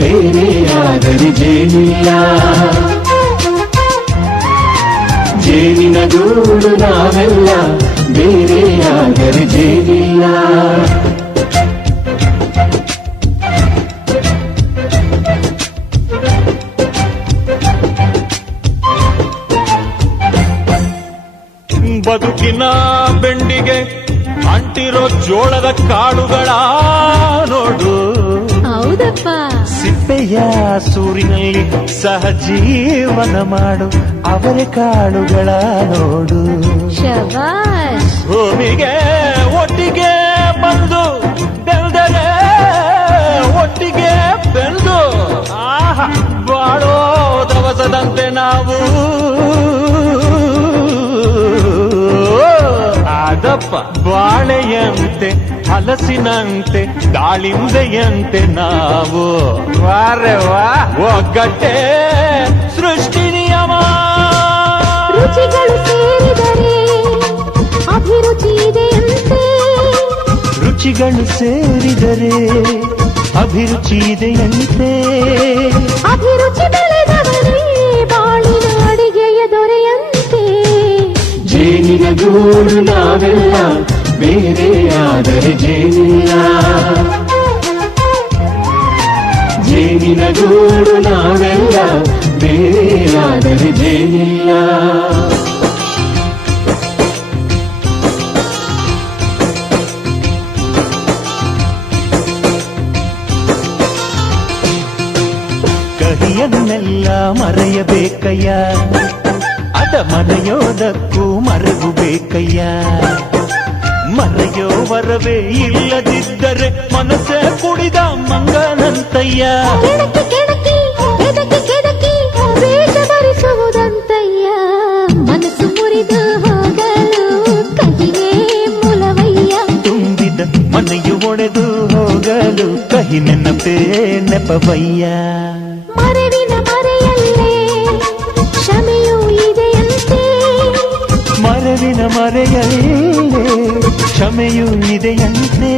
ಬೇರೆಯಾದರೆ ಜೇನಿಲ್ಲ. ಜೇನಿನ ಗೂಡು ನಾವೆಲ್ಲ, ಬೇರೆಯಾದರೆ ಜೇನಿಲ್ಲ. ಬದುಕಿನ ಬೆಂಡಿಗೆ ಅಂಟಿರೋ ಜೋಳದ ಕಾಳುಗಳ ನೋಡು, ಹೌದಪ್ಪ. ಸಿಪ್ಪೆಯ ಸೂರಿನಲ್ಲಿ ಸಹಜೀವನ ಮಾಡು ಅವರೆ ಕಾಳುಗಳ ನೋಡು. ಶಬಾಷ್. ಭೂಮಿಗೆ ಒಟ್ಟಿಗೆ ಬಂದು ಬೆಳೆದರೆ, ಒಟ್ಟಿಗೆ ಬೆಳೆದು ಬಾಳೋ ದವಸದಂತೆ ನಾವು. ಅದಪ್ಪ ಬಾಳೆಯಂತೆ, ಹಲಸಿನಂತೆ, ದಾಳಿಂಬೆಯಂತೆ ನಾವು. ವಾರೆ ವಾ, ಒಗ್ಗಟ್ಟೆ ಸೃಷ್ಟಿ ನಿಯಮ. ರುಚಿಗಳು ಸೇರಿದರೆ ಅಭಿರುಚಿ ಇದೆಯಂತೆ, ರುಚಿಗಳು ಸೇರಿದರೆ ಅಭಿರುಚಿ ಇದೆಯಂತೆ. ಅಭಿರುಚಿ ಬೆಳೆದವರೇ ಬಾಳಿನ ಅಡಿಗೆಯ ದೊರೆಯಂತೆ. ಜೇನಿನ ಗೂಡು ನಾವೆಲ್ಲ, ಬೇರೆಯಾದರೆ ಜೇನಿಲ್ಲ. ಜೇನಿನ ಗೂಡು ನಾವೆಲ್ಲ, ಬೇರೆಯಾದರೆ ಜೇನಿಲ್ಲ. ಕಹಿಯನ್ನೆಲ್ಲ ಮರೆಯಬೇಕಯ್ಯ, ಅದ ಮರೆಯೋದಕ್ಕೂ ಮರೆವು ಬೇಕಯ್ಯ. ಮರೆಯೋ ವರವೇ ಇಲ್ಲದಿದ್ದರೆ ಮನಸ್ಸೇ ಕುಡಿದ ಮಂಗನಂತಯ್ಯ. ಕೆಣಕಿ ಕೆಣಕಿ ಕೆದಕಿ ಕೆದಕಿ ವೇಷ ಧರಿಸುವುದಂತಯ್ಯ. ಮನಸ್ಸು ಮುರಿದು ಹೋಗಲು ಕಹಿನೇ ಮೂಲವಯ್ಯ. ತುಂಬಿದ ಮನೆಯು ಒಡೆದು ಹೋಗಲು ಕಹಿ ನೆನಪೇ ನೆಪವಯ್ಯ. ಮರೆವಿನ ಮರೆಯಲ್ಲೇ ಕ್ಷಮೆಯೂ ಇದೆಯಂತೆ, ಮರೆವಿನ ಮರೆಯಲ್ಲೇ ಕ್ಷಮೆಯೂ ಇದೆಯಂತೆ.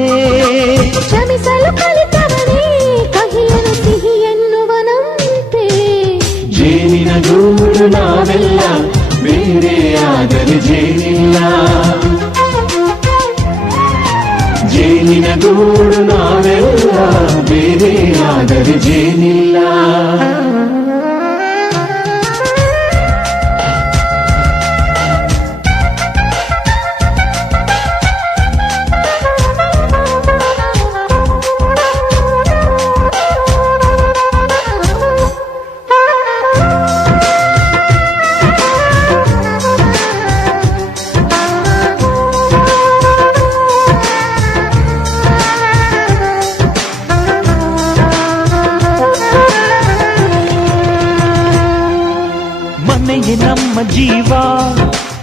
ಕ್ಷಮಿಸಲು ಕಲಿತವನೇ ಕಹಿಯನು ಸಿಹಿ ಎನ್ನುವನಂತೆ. ಜೇನಿನ ಗೂಡು ನಾವೆಲ್ಲ, ಬೇರೆ ಆದರೆ ಜೇನಿಲ್ಲ. ಜೇನಿನ ಗೂಡು ನಾವೆಲ್ಲ, ಬೇರೆ ಆದರೆ ಜೇನಿಲ್ಲ. ಮನೆಯೇ ನಮ್ಮ ಜೀವ,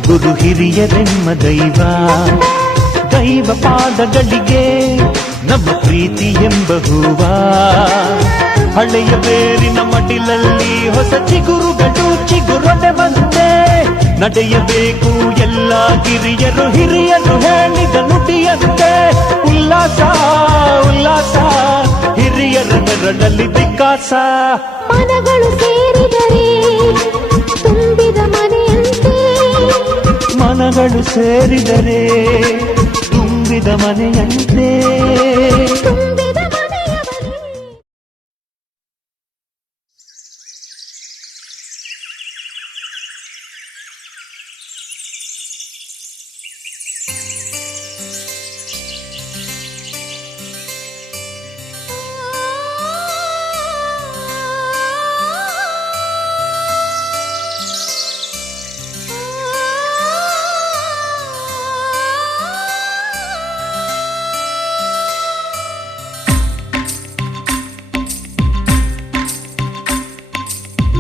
ಗುರು ಹಿರಿಯರೆಮ್ಮ ದೈವ. ದೈವ ಪಾದಗಳಿಗೆ ನಮ್ಮ ಪ್ರೀತಿ ಎಂಬ ಹೂವ. ಹಳೆಯ ಬೇರಿನ ಮಡಿಲಲ್ಲಿ ಹೊಸ ಚಿಗುರುಗಳು ಚಿಗುರೊಡೆ ಬಂದೆ. ನಡೆಯಬೇಕು ಎಲ್ಲ ಕಿರಿಯರು ಹಿರಿಯರು ಹೇಳಿದ ನುಡಿಯಂತೆ. ಉಲ್ಲಾಸ ಉಲ್ಲಾಸ ಹಿರಿಯರ ಬೆರಳಲ್ಲಿ ವಿಕಾಸ. ಮನಗಳು ಸೇರಿದರೆ ತುಂಬಿದ ಮನೆಯಂತೆ. ಮನಗಳು ಸೇರಿದರೆ ತುಂಬಿದ ಮನೆಯಂತೆ. ತುಂಬಿದ ಮನೆಯ ಮನೆ.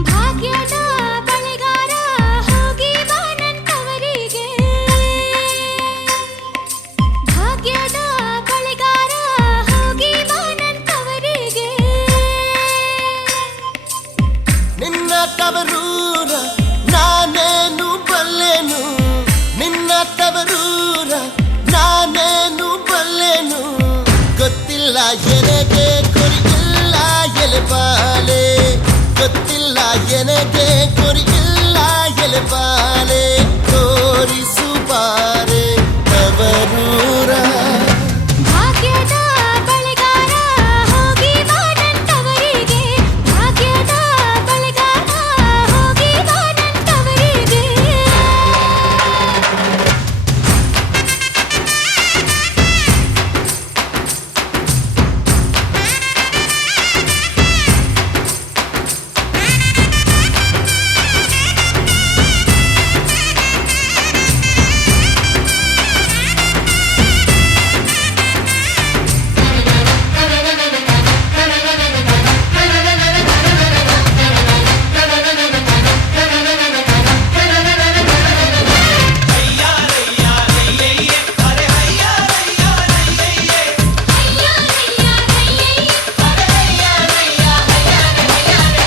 ಭಾಗ್ಯದ ಬಳೆಗಾರ ಹೋಗಿ ಬಾ ನನ್ನವರಿಗೆ. ಭಾಗ್ಯದ ಬಳೆಗಾರ ಹೋಗಿ ಬಾ ನನ್ನವರಿಗೆ. ನಿನ್ನ ತವರೂರ ನಾನೇನು ಬಲ್ಲೆನು, ನಿನ್ನ ತವರೂರ ನಾನೇನು ಬಲ್ಲೆನು. ಗೊತ್ತಿಲ್ಲ ಎನಗೆ ಗುರಿಯಿಲ್ಲ ಎಲೆಬಾಲೆ, ಗೊತ್ತಿಲ್ಲ ಎನಗೆ ಗುರಿಯಿಲ್ಲ ಎಲೆಬಾಲೆ. ತೋರಿಸು ಬಾರೆ ತವರೂರ. ಭಾಗ್ಯದ ಬಳೆಗಾರ ಹೋಗಿ ಬಾ ನನ್ನವರಿಗೆ. ಭಾಗ್ಯದ ಬಳೆಗಾರ ಹೋಗಿ ಬಾ ನನ್ನವರಿಗೆ.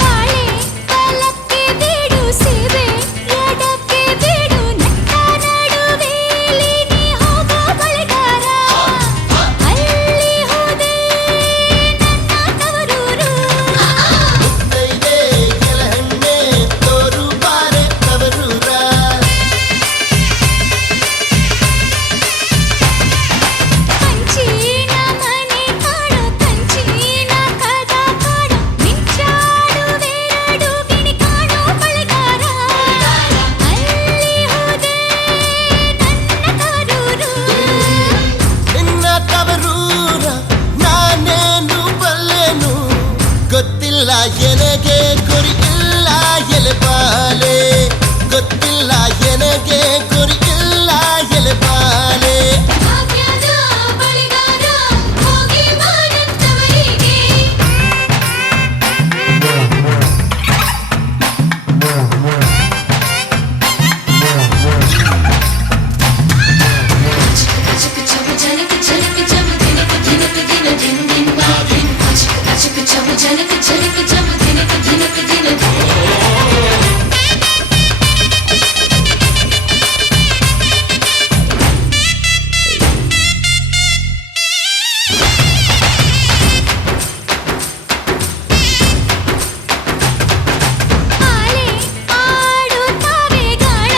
ಬಾಳೆ ಕಾಲಕ್ಕೆ ಬೇಡು ಸೇವೆ, ಎಡಕ್ಕೆ ಬೇಡು ನಟ್ಟ ನಡುವೆಲಿ ನೀ ಹೋಗೋ ಬಳೆಗಾರ. ಅಲ್ಲಿ ಹೋದೆ ನನ್ನ ತವರೂರು. ಮುತ್ತೈದೆ ಗೆಲಹಣ್ಣೆ ತೋರು ಬಾರೆ ತವರೂರ. ಕಂಚಿನ ಮನೆ ಕಾಣೋ, ಕಂಚಿನ ಕದ ಕಾಣೋ, ಮಿಂಚಾಡುವೆರಡು ಗಿಣಿ ಕಾಣೋ ಬಳೆಗಾರ. ಅಲ್ಲಿ ಹೋದೆ ನನ್ನ ತವರೂರು. ನಿನ್ನ ತವರೂರ ನಾನೇನು ಬಲ್ಲೆನು. ಗೊತ್ತಿಲ್ಲ ಎನಗೆ ಗುರಿಯಿಲ್ಲ ಎಲೆಬಾಲೆ, ಗೊತ್ತಿಲ್ಲ ಎನಗೆ ಗುರಿಯಿಲ್ಲ ಎಲೆಬಾಲೆ. ಭಾಗ್ಯದ ಬಳೆಗಾರ ಹೋಗಿ ಬಾ ನನ್ನವರಿಗೆ. ಆಲೆ ಆಡುತ್ತಾವೆ ಗಾಣ,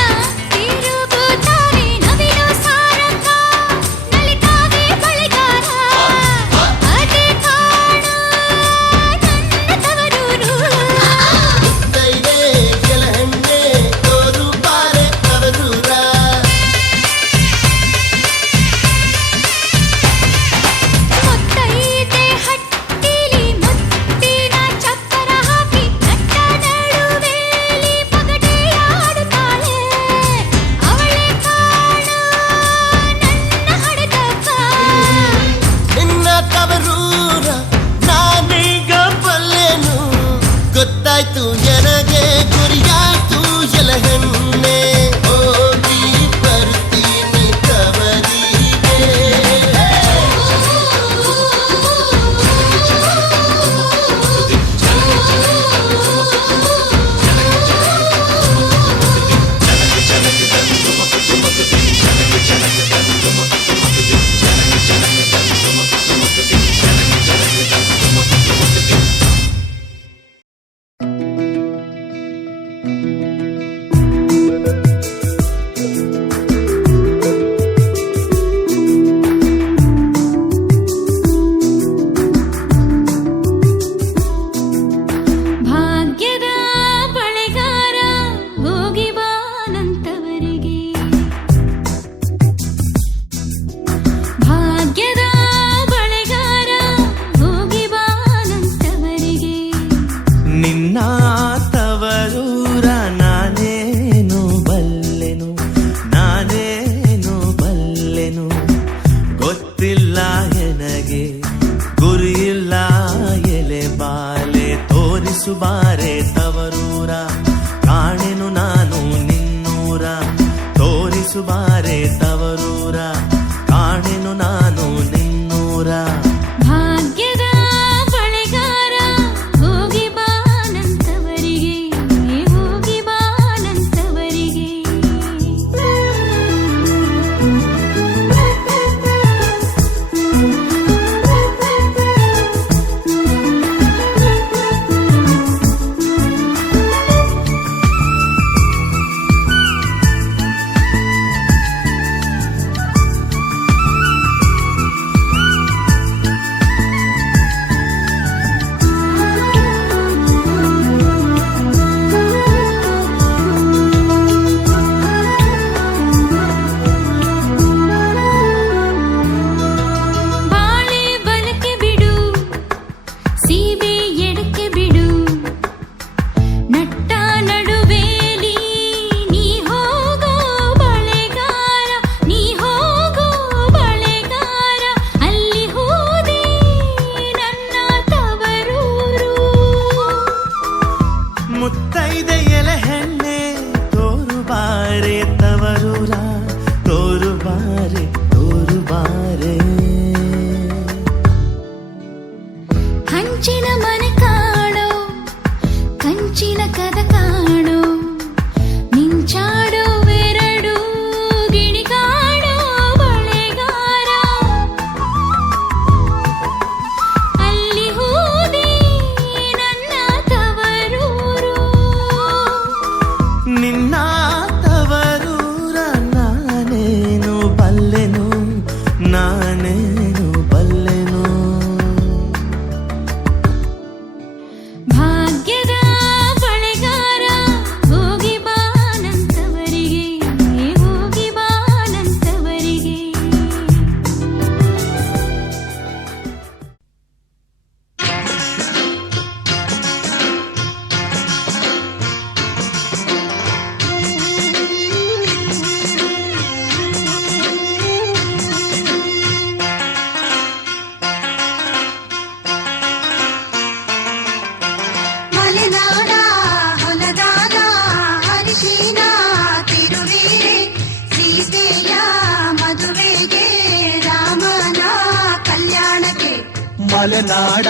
ಮಲೆನಾಡ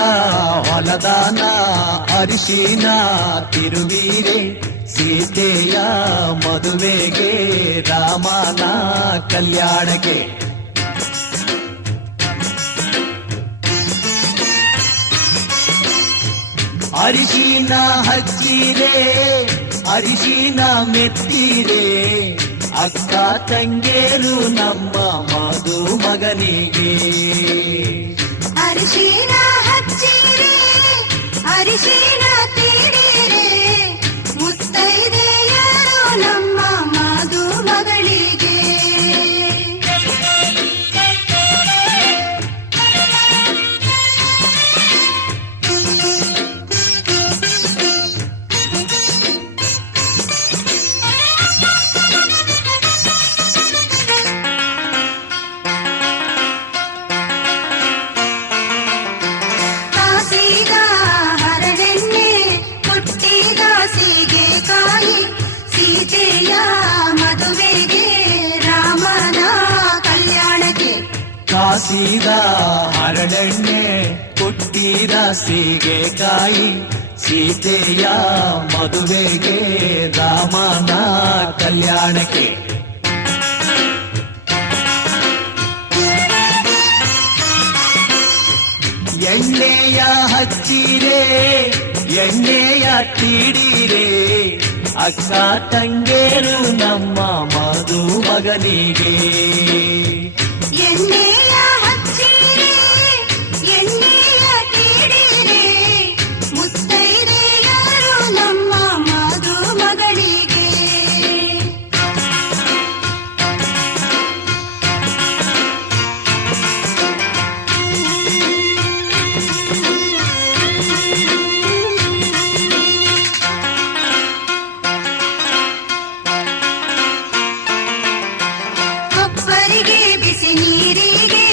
ಹೊಲದಾನ ಅರಿಶಿನ ತಿರುವೀರೆ ಸೀತೆಯ ಮದುವೆಗೆ ರಾಮನ ಕಲ್ಯಾಣಕ್ಕೆ ಅರಿಶಿನ ಹಚ್ಚಿರೆ ಅರಿಶಿನ ಮೆತ್ತಿರೆ ಅಕ್ಕ ತಂಗೇರು ನಮ್ಮ ಮದುಮಗನಿಗೆ ಅರಿಶಿನ ಹಚ್ಚಿರೆ ಅರಿಶಿನ ತೀಡಿರೆ ಮುತ್ತೈದೆಯರು ನಮ್ಮ ಮದುಮಗಳಿಗೆ ಕಾಸಿದ ಹರಳೆಣ್ಣೆ ಹುಟ್ಟಿದ ಸೀಗೆಕಾಯಿ ಸೀತೆಯ ಮದುವೆಗೆ ರಾಮನ ಕಲ್ಯಾಣಕ್ಕೆ ಕಾಸಿದ ಹರಳೆಣ್ಣೆ ಹುಟ್ಟಿದ ಸೀಗೆಕಾಯಿ ಸೀತೆಯ ಮದುವೆಗೆ ರಾಮನ ಕಲ್ಯಾಣಕ್ಕೆ ಎಣ್ಣೆಯ ಹಚ್ಚಿರೆ ಎಣ್ಣೆಯ ತೀಡಿರೆ ಅಕ್ಕ ತಂಗೇರು ನಮ್ಮ ಮದುಮಗನಿಗೆ ಎಣ್ಣೆಯ ಹಚ್ಚಿರೆ ಎಣ್ಣೆಯ ತೀಡಿರೆ ಮುತ್ತೈದೆಯರು ನಮ್ಮ ಮದುಮಗಳಿಗೆ ಕೊಪ್ಪರಿಗೆ ಬಿಸಿ ನೀರಿಗೆ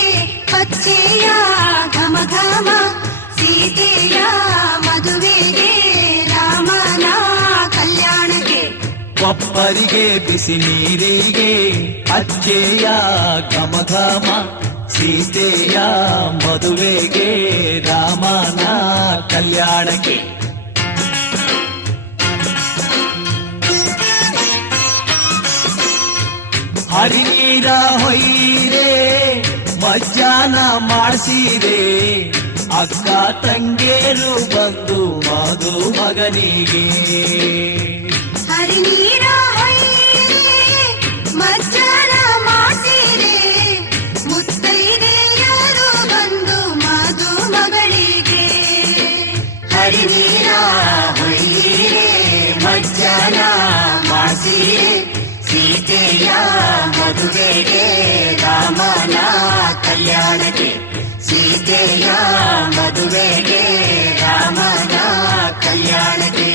ಪಚ್ಚೆಯ ಘಮ ಘಮ ಸೀತೆಯ ಮದುವೆಗೆ ರಾಮನ ಕಲ್ಯಾಣಕ್ಕೆ ಕೊಪ್ಪರಿಗೆ ಬಿಸಿ ನೀರಿಗೆ ಅಚ್ಚೆಯ ಘಮ ಘಮ ಸೀತೆಯ ಮದುವೆಗೆ ರಾಮನ ಕಲ್ಯಾಣಕ್ಕೆ ಹರಿನೀರ ಹೊಯ್ಯಿರೆ ಮಜ್ಜಾನ ಮಾಡಿಸಿರೆ ಅಕ್ಕ ತಂಗೇರು ಬಂದು ಮದುಮಗನಿಗೆ ಹರಿನೀರ ಹೊಯ್ಯಿರೆ ಮಜ್ಜನ ಮಾಡಿಸಿರೆ ಮುತ್ತೈದೆಯರು ಬಂದು ಮದುಮಗಳಿಗೆ ಹರಿನೀರ ಹೊಯ್ಯಿರೆ ಮಜ್ಜನ ಮಾಡಿಸಿರೆ ಸೀತೆಯ ಮದುವೆಗೆ ರಾಮನ ಕಲ್ಯಾಣಕ್ಕೆ ಸೀತೆಯ ಮದುವೆಗೆ ರಾಮನ ಕಲ್ಯಾಣಕ್ಕೆ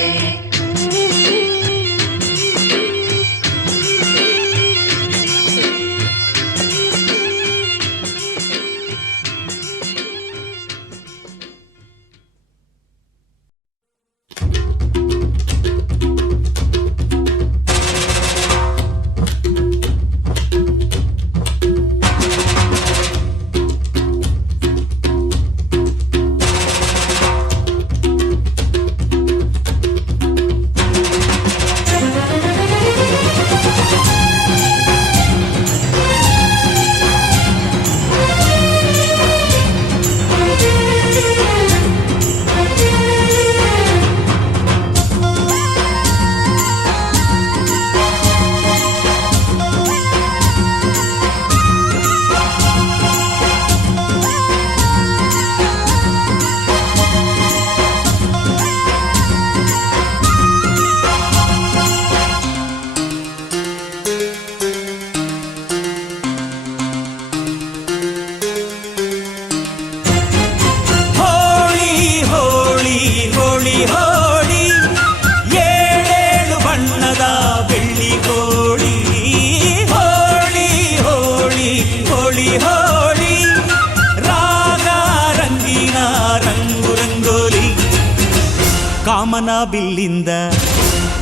ಕಾಮನ ಬಿಲ್ಲಿಂದ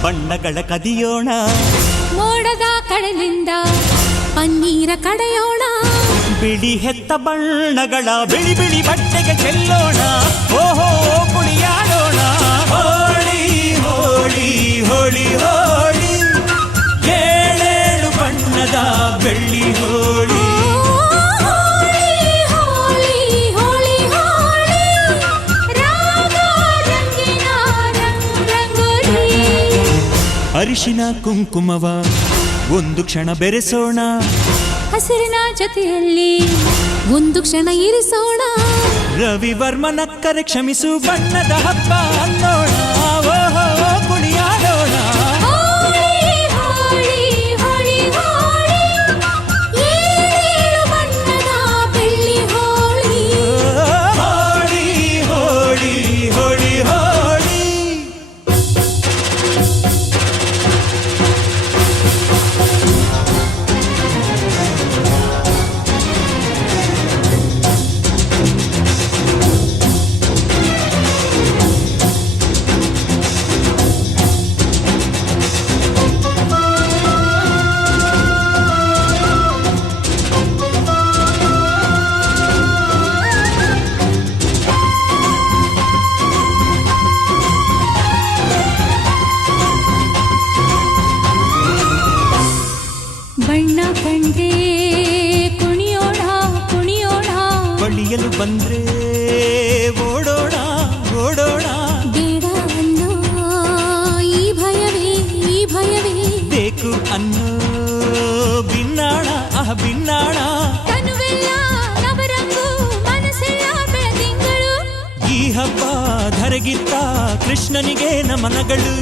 ಬಣ್ಣಗಳ ಕದಿಯೋಣ, ಮೋಡದ ಕಡಲಿಂದ ಪನ್ನೀರ ಕಡೆಯೋಣ, ಬಿಳಿ ಹೆತ್ತ ಬಣ್ಣಗಳ ಬಿಳಿ ಬಿಳಿ ಬಟ್ಟೆಗೆ ಚೆಲ್ಲೋಣ, ಓಹೋ ಕುಣಿಯಾಡೋಣ. ಹೋಳಿ ಹೋಳಿ ಹೋಳಿ ಹೋಳಿ, ಏಳೇಳು ಬಣ್ಣದ ಬೆಳ್ಳಿ ಹೋಳಿ. ಅರಿಶಿನ ಕುಂಕುಮವ ಒಂದು ಕ್ಷಣ ಬೆರೆಸೋಣ, ಹಸಿರಿನ ಜೊತೆಯಲ್ಲಿ ಒಂದು ಕ್ಷಣ ಇರಿಸೋಣ. ರವಿವರ್ಮನಕ್ಕರೆ ಕ್ಷಮಿಸು ಬಣ್ಣದ ಹಬ್ಬ ಅನ್ನೋಣ, ಓಹೋ ಕುಣಿಯಾಡೋಣ. ಬಣ್ಣ ಕಂಡ್ರೆ ಕುಣಿಯೋಣ ಕುಣಿಯೋಣ, ಬಳಿಯಲು ಬಂದ್ರೆ ಓಡೋಣ ಓಡೋಣ. ಬೇಡ ಅನ್ನೋ ಈ ಭಯವೇ ಬೇಕು ಅನ್ನೋ ಬಿನ್ನಾಣ ಬಿನ್ನಾಣ. ತನುವೆಲ್ಲ ನವರಂಗು ಮನಸ್ಸೆಲ್ಲ ಬೆಳದಿಂಗಳು, ಈ ಹಬ್ಬ ಧರೆಗಿತ್ತ ಕೃಷ್ಣನಿಗೆ ನಮನಗಳು.